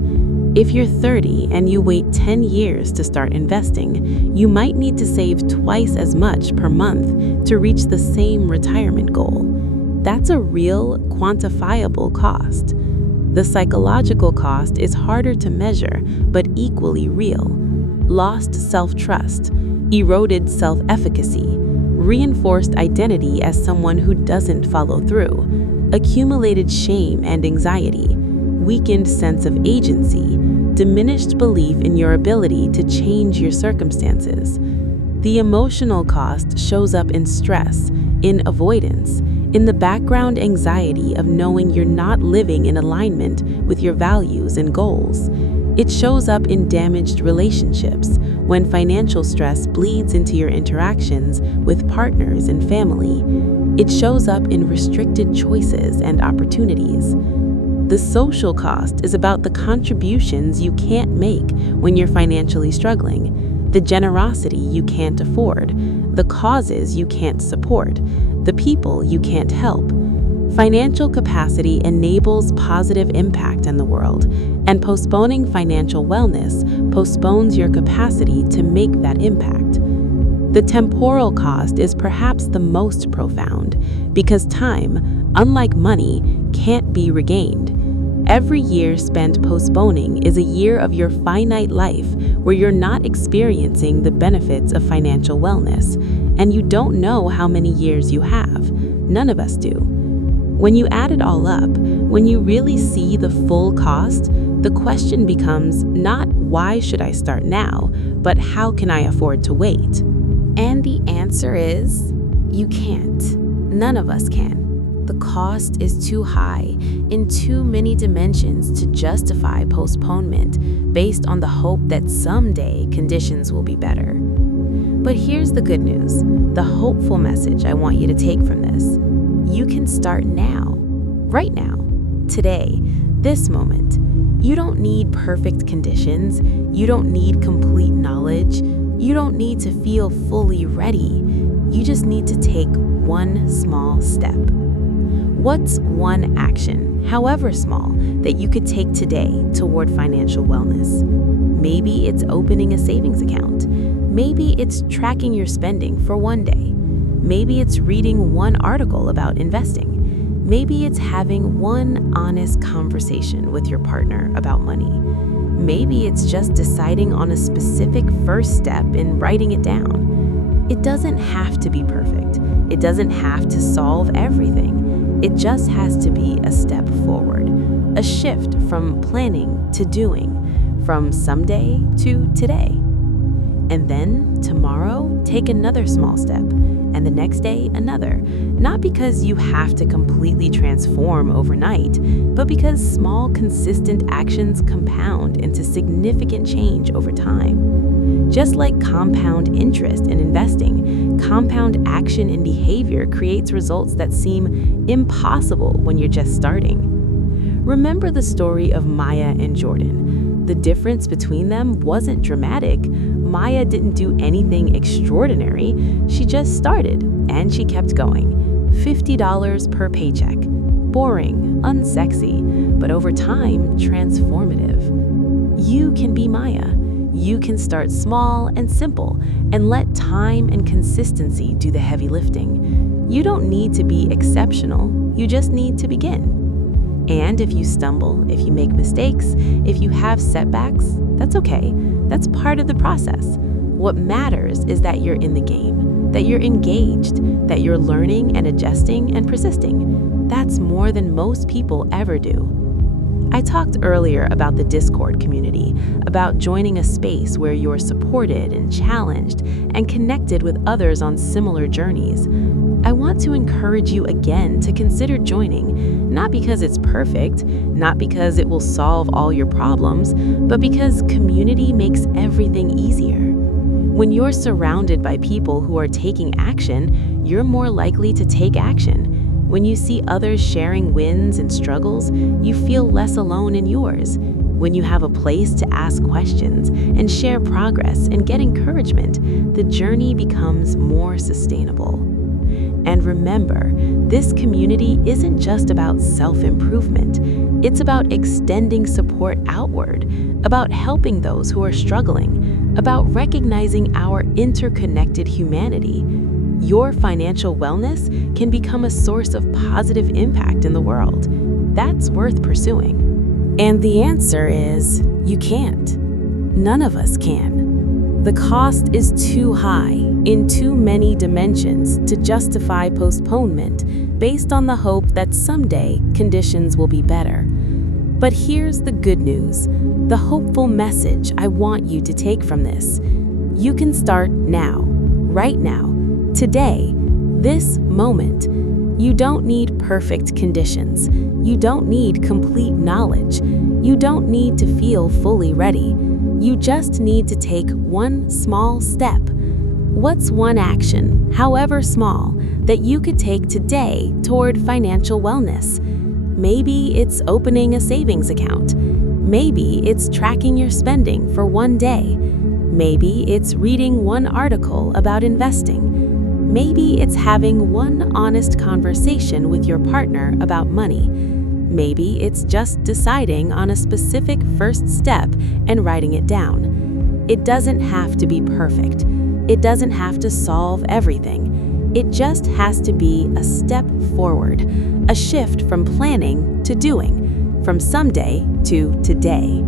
If you're 30 and you wait 10 years to start investing, you might need to save twice as much per month to reach the same retirement goal. That's a real, quantifiable cost. The psychological cost is harder to measure, but equally real. Lost self-trust, eroded self-efficacy, reinforced identity as someone who doesn't follow through, accumulated shame and anxiety, weakened sense of agency, diminished belief in your ability to change your circumstances. The emotional cost shows up in stress, in avoidance, in the background anxiety of knowing you're not living in alignment with your values and goals. It shows up in damaged relationships, when financial stress bleeds into your interactions with partners and family. It shows up in restricted choices and opportunities. The social cost is about the contributions you can't make when you're financially struggling, the generosity you can't afford, the causes you can't support, the people you can't help. Financial capacity enables positive impact in the world, and postponing financial wellness postpones your capacity to make that impact. The temporal cost is perhaps the most profound, because time, unlike money, can't be regained. Every year spent postponing is a year of your finite life where you're not experiencing the benefits of financial wellness, and you don't know how many years you have. None of us do. When you add it all up, when you really see the full cost, the question becomes not why should I start now, but how can I afford to wait? And the answer is you can't. None of us can. The cost is too high in too many dimensions to justify postponement based on the hope that someday conditions will be better. But here's the good news, the hopeful message I want you to take from this. You can start now, right now, today, this moment. You don't need perfect conditions. You don't need complete knowledge. You don't need to feel fully ready. You just need to take one small step. What's one action, however small, that you could take today toward financial wellness? Maybe it's opening a savings account. Maybe it's tracking your spending for one day. Maybe it's reading one article about investing. Maybe it's having one honest conversation with your partner about money. Maybe it's just deciding on a specific first step in writing it down. It doesn't have to be perfect. It doesn't have to solve everything. It just has to be a step forward, a shift from planning to doing, from someday to today. And then tomorrow, take another small step, and the next day, another. Not because you have to completely transform overnight, but because small, consistent actions compound into significant change over time. Just like compound interest in investing, compound action in behavior creates results that seem impossible when you're just starting. Remember the story of Maya and Jordan. The difference between them wasn't dramatic. Maya didn't do anything extraordinary. She just started, and she kept going. $50 per paycheck. Boring, unsexy, but over time, transformative. You can be Maya. You can start small and simple and let time and consistency do the heavy lifting. You don't need to be exceptional. You just need to begin. And if you stumble, if you make mistakes, if you have setbacks, that's okay. That's part of the process. What matters is that you're in the game, that you're engaged, that you're learning and adjusting and persisting. That's more than most people ever do. I talked earlier about the Discord community, about joining a space where you're supported and challenged and connected with others on similar journeys. I want to encourage you again to consider joining, not because it's perfect, not because it will solve all your problems, but because community makes everything easier. When you're surrounded by people who are taking action, you're more likely to take action. When you see others sharing wins and struggles, you feel less alone in yours. When you have a place to ask questions and share progress and get encouragement, the journey becomes more sustainable. And remember, this community isn't just about self-improvement. It's about extending support outward, about helping those who are struggling, about recognizing our interconnected humanity. Your financial wellness can become a source of positive impact in the world. That's worth pursuing. And the answer is, you can't. None of us can. The cost is too high in too many dimensions to justify postponement based on the hope that someday conditions will be better. But here's the good news, the hopeful message I want you to take from this. You can start now, right now, today, this moment. You don't need perfect conditions. You don't need complete knowledge. You don't need to feel fully ready. You just need to take one small step. What's one action, however small, that you could take today toward financial wellness? Maybe it's opening a savings account. Maybe it's tracking your spending for one day. Maybe it's reading one article about investing. Maybe it's having one honest conversation with your partner about money. Maybe it's just deciding on a specific first step and writing it down. It doesn't have to be perfect. It doesn't have to solve everything. It just has to be a step forward, a shift from planning to doing, from someday to today.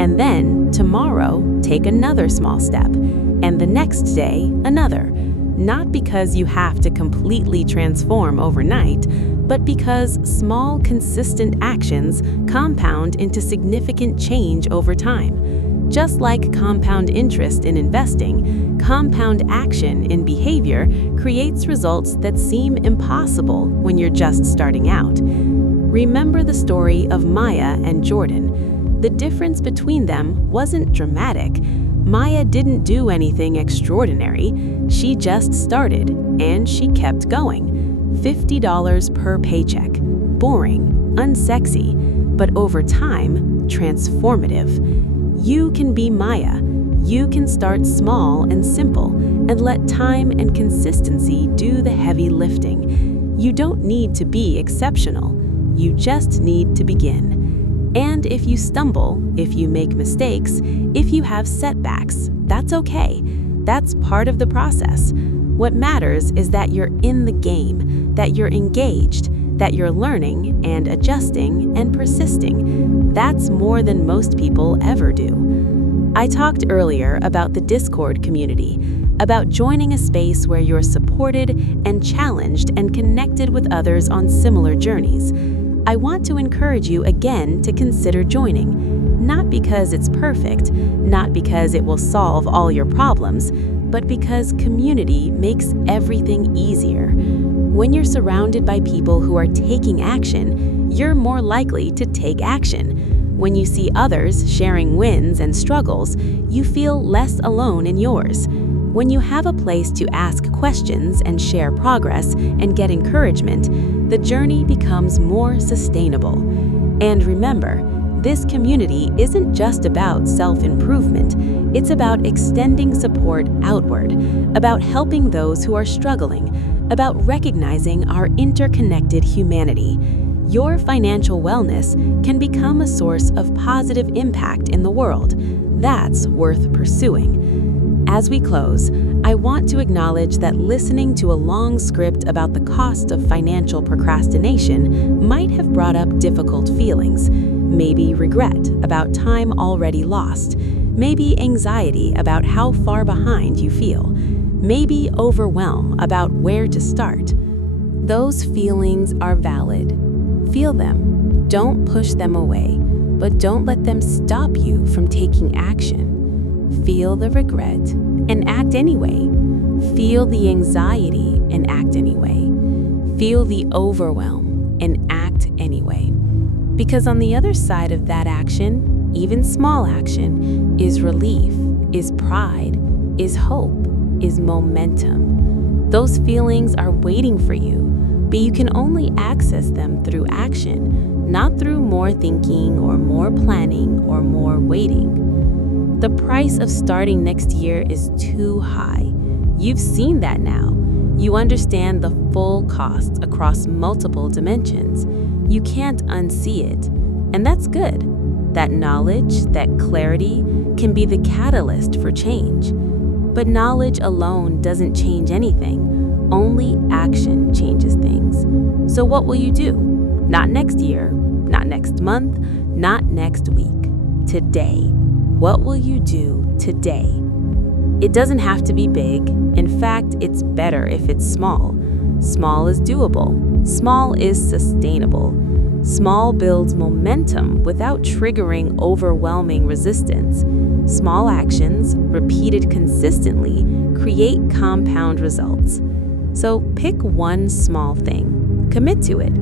And then tomorrow, take another small step, and the next day, another. Not because you have to completely transform overnight, but because small, consistent actions compound into significant change over time. Just like compound interest in investing, compound action in behavior creates results that seem impossible when you're just starting out. Remember the story of Maya and Jordan. The difference between them wasn't dramatic. Maya didn't do anything extraordinary. She just started, and she kept going. $50 per paycheck. Boring, unsexy, but over time, transformative. You can be Maya. You can start small and simple and let time and consistency do the heavy lifting. You don't need to be exceptional. You just need to begin. And if you stumble, if you make mistakes, if you have setbacks, that's okay. That's part of the process. What matters is that you're in the game, that you're engaged, that you're learning and adjusting and persisting. That's more than most people ever do. I talked earlier about the Discord community, about joining a space where you're supported and challenged and connected with others on similar journeys. I want to encourage you again to consider joining. Not because it's perfect, not because it will solve all your problems, but because community makes everything easier. When you're surrounded by people who are taking action, you're more likely to take action. When you see others sharing wins and struggles, you feel less alone in yours. When you have a place to ask questions and share progress and get encouragement, the journey becomes more sustainable. And remember, this community isn't just about self-improvement. It's about extending support outward, about helping those who are struggling, about recognizing our interconnected humanity. Your financial wellness can become a source of positive impact in the world. That's worth pursuing. As we close, I want to acknowledge that listening to a long script about the cost of financial procrastination might have brought up difficult feelings. Maybe regret about time already lost. Maybe anxiety about how far behind you feel. Maybe overwhelm about where to start. Those feelings are valid. Feel them. Don't push them away, but don't let them stop you from taking action. Feel the regret and act anyway. Feel the anxiety and act anyway. Feel the overwhelm and act anyway. Because on the other side of that action, even small action, is relief, is pride, is hope, is momentum. Those feelings are waiting for you, but you can only access them through action, not through more thinking or more planning or more waiting. The price of starting next year is too high. You've seen that now. You understand the full cost across multiple dimensions. You can't unsee it, and that's good. That knowledge, that clarity, can be the catalyst for change. But knowledge alone doesn't change anything. Only action changes things. So what will you do? Not next year, not next month, not next week. Today. What will you do today? It doesn't have to be big. In fact, it's better if it's small. Small is doable. Small is sustainable. Small builds momentum without triggering overwhelming resistance. Small actions, repeated consistently, create compound results. So pick one small thing, commit to it,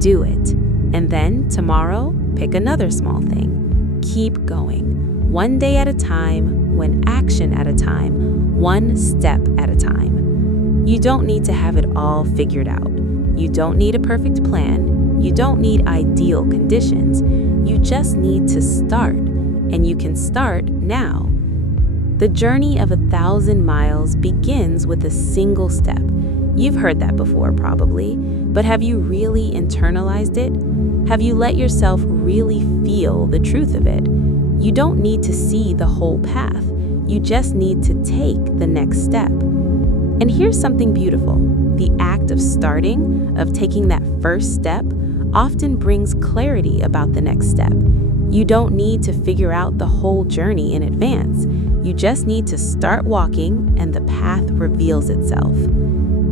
do it, and then tomorrow, pick another small thing. Keep going. One day at a time, one action at a time, one step at a time. You don't need to have it all figured out. You don't need a perfect plan. You don't need ideal conditions. You just need to start, and you can start now. The journey of 1,000 miles begins with a single step. You've heard that before, probably, but have you really internalized it? Have you let yourself really feel the truth of it? You don't need to see the whole path. You just need to take the next step. And here's something beautiful. The act of starting, of taking that first step, often brings clarity about the next step. You don't need to figure out the whole journey in advance. You just need to start walking, and the path reveals itself.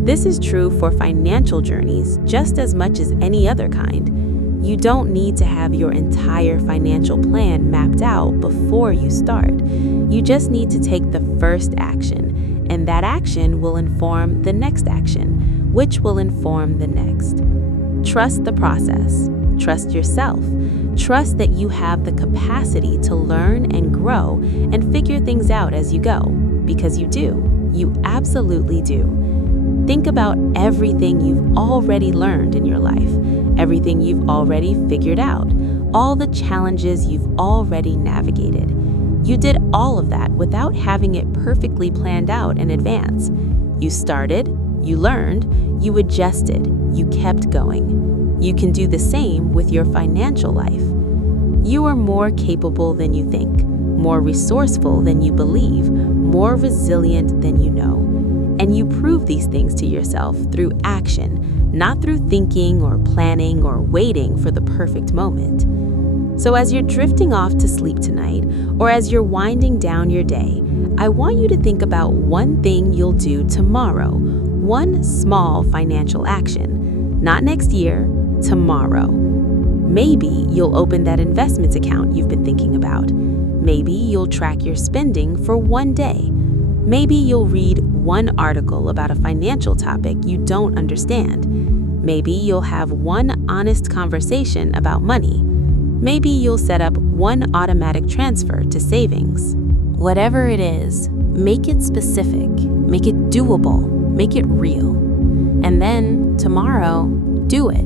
This is true for financial journeys just as much as any other kind. You don't need to have your entire financial plan mapped out before you start. You just need to take the first action, and that action will inform the next action, which will inform the next. Trust the process. Trust yourself. Trust that you have the capacity to learn and grow and figure things out as you go, because you do. You absolutely do. Think about everything you've already learned in your life, everything you've already figured out, all the challenges you've already navigated. You did all of that without having it perfectly planned out in advance. You started, you learned, you adjusted, you kept going. You can do the same with your financial life. You are more capable than you think, more resourceful than you believe, more resilient than you know. And you prove these things to yourself through action, not through thinking or planning or waiting for the perfect moment. So as you're drifting off to sleep tonight, or as you're winding down your day, I want you to think about one thing you'll do tomorrow, one small financial action. Not next year, tomorrow. Maybe you'll open that investment account you've been thinking about. Maybe you'll track your spending for one day. Maybe you'll read one article about a financial topic you don't understand. Maybe you'll have one honest conversation about money. Maybe you'll set up one automatic transfer to savings. Whatever it is, make it specific, make it doable, make it real. And then, tomorrow, do it.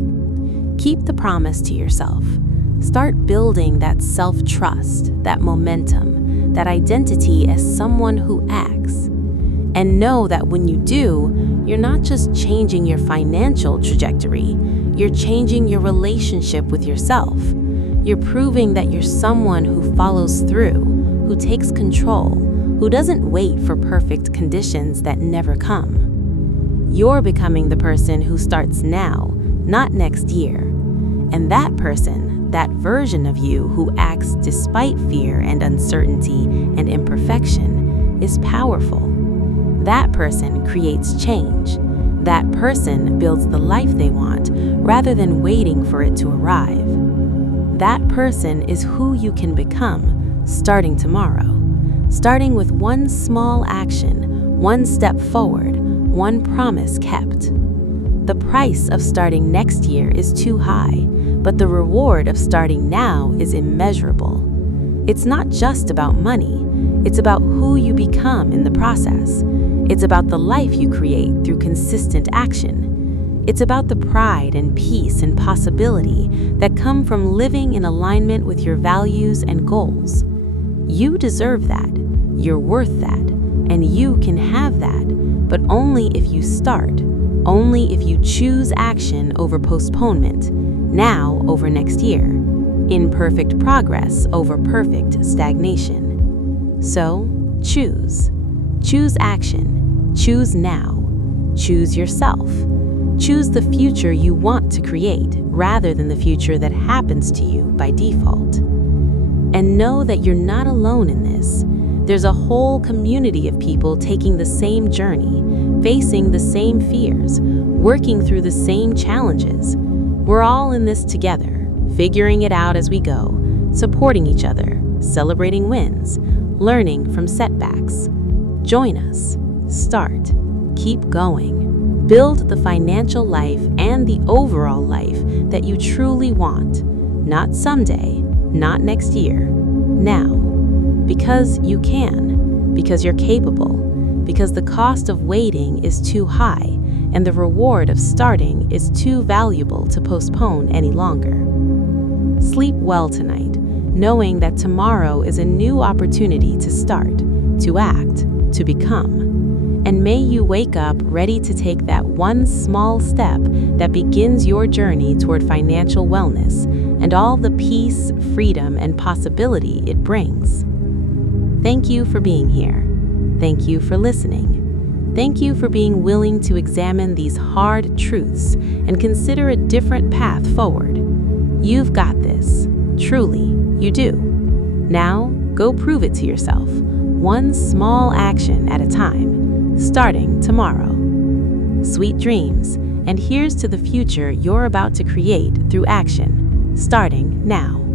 Keep the promise to yourself. Start building that self-trust, that momentum, that identity as someone who acts. And know that when you do, you're not just changing your financial trajectory, you're changing your relationship with yourself. You're proving that you're someone who follows through, who takes control, who doesn't wait for perfect conditions that never come. You're becoming the person who starts now, not next year. And that person, that version of you who acts despite fear and uncertainty and imperfection, is powerful. That person creates change. That person builds the life they want rather than waiting for it to arrive. That person is who you can become starting tomorrow. Starting with one small action, one step forward, one promise kept. The price of starting next year is too high, but the reward of starting now is immeasurable. It's not just about money, it's about who you become in the process. It's about the life you create through consistent action. It's about the pride and peace and possibility that come from living in alignment with your values and goals. You deserve that, you're worth that, and you can have that, but only if you start, only if you choose action over postponement, now over next year, imperfect progress over perfect stagnation. So, choose. Choose action. Choose now. Choose yourself. Choose the future you want to create rather than the future that happens to you by default. And know that you're not alone in this. There's a whole community of people taking the same journey, facing the same fears, working through the same challenges. We're all in this together, figuring it out as we go, supporting each other, celebrating wins, learning from setbacks. Join us. Start. Keep going. Build the financial life and the overall life that you truly want. Not someday, not next year, now. Because you can, because you're capable, because the cost of waiting is too high and the reward of starting is too valuable to postpone any longer. Sleep well tonight, knowing that tomorrow is a new opportunity to start, to act, to become. And may you wake up ready to take that one small step that begins your journey toward financial wellness and all the peace, freedom, and possibility it brings. Thank you for being here. Thank you for listening. Thank you for being willing to examine these hard truths and consider a different path forward. You've got this. Truly, you do. Now, go prove it to yourself, one small action at a time, starting tomorrow. Sweet dreams, and here's to the future you're about to create through action, starting now.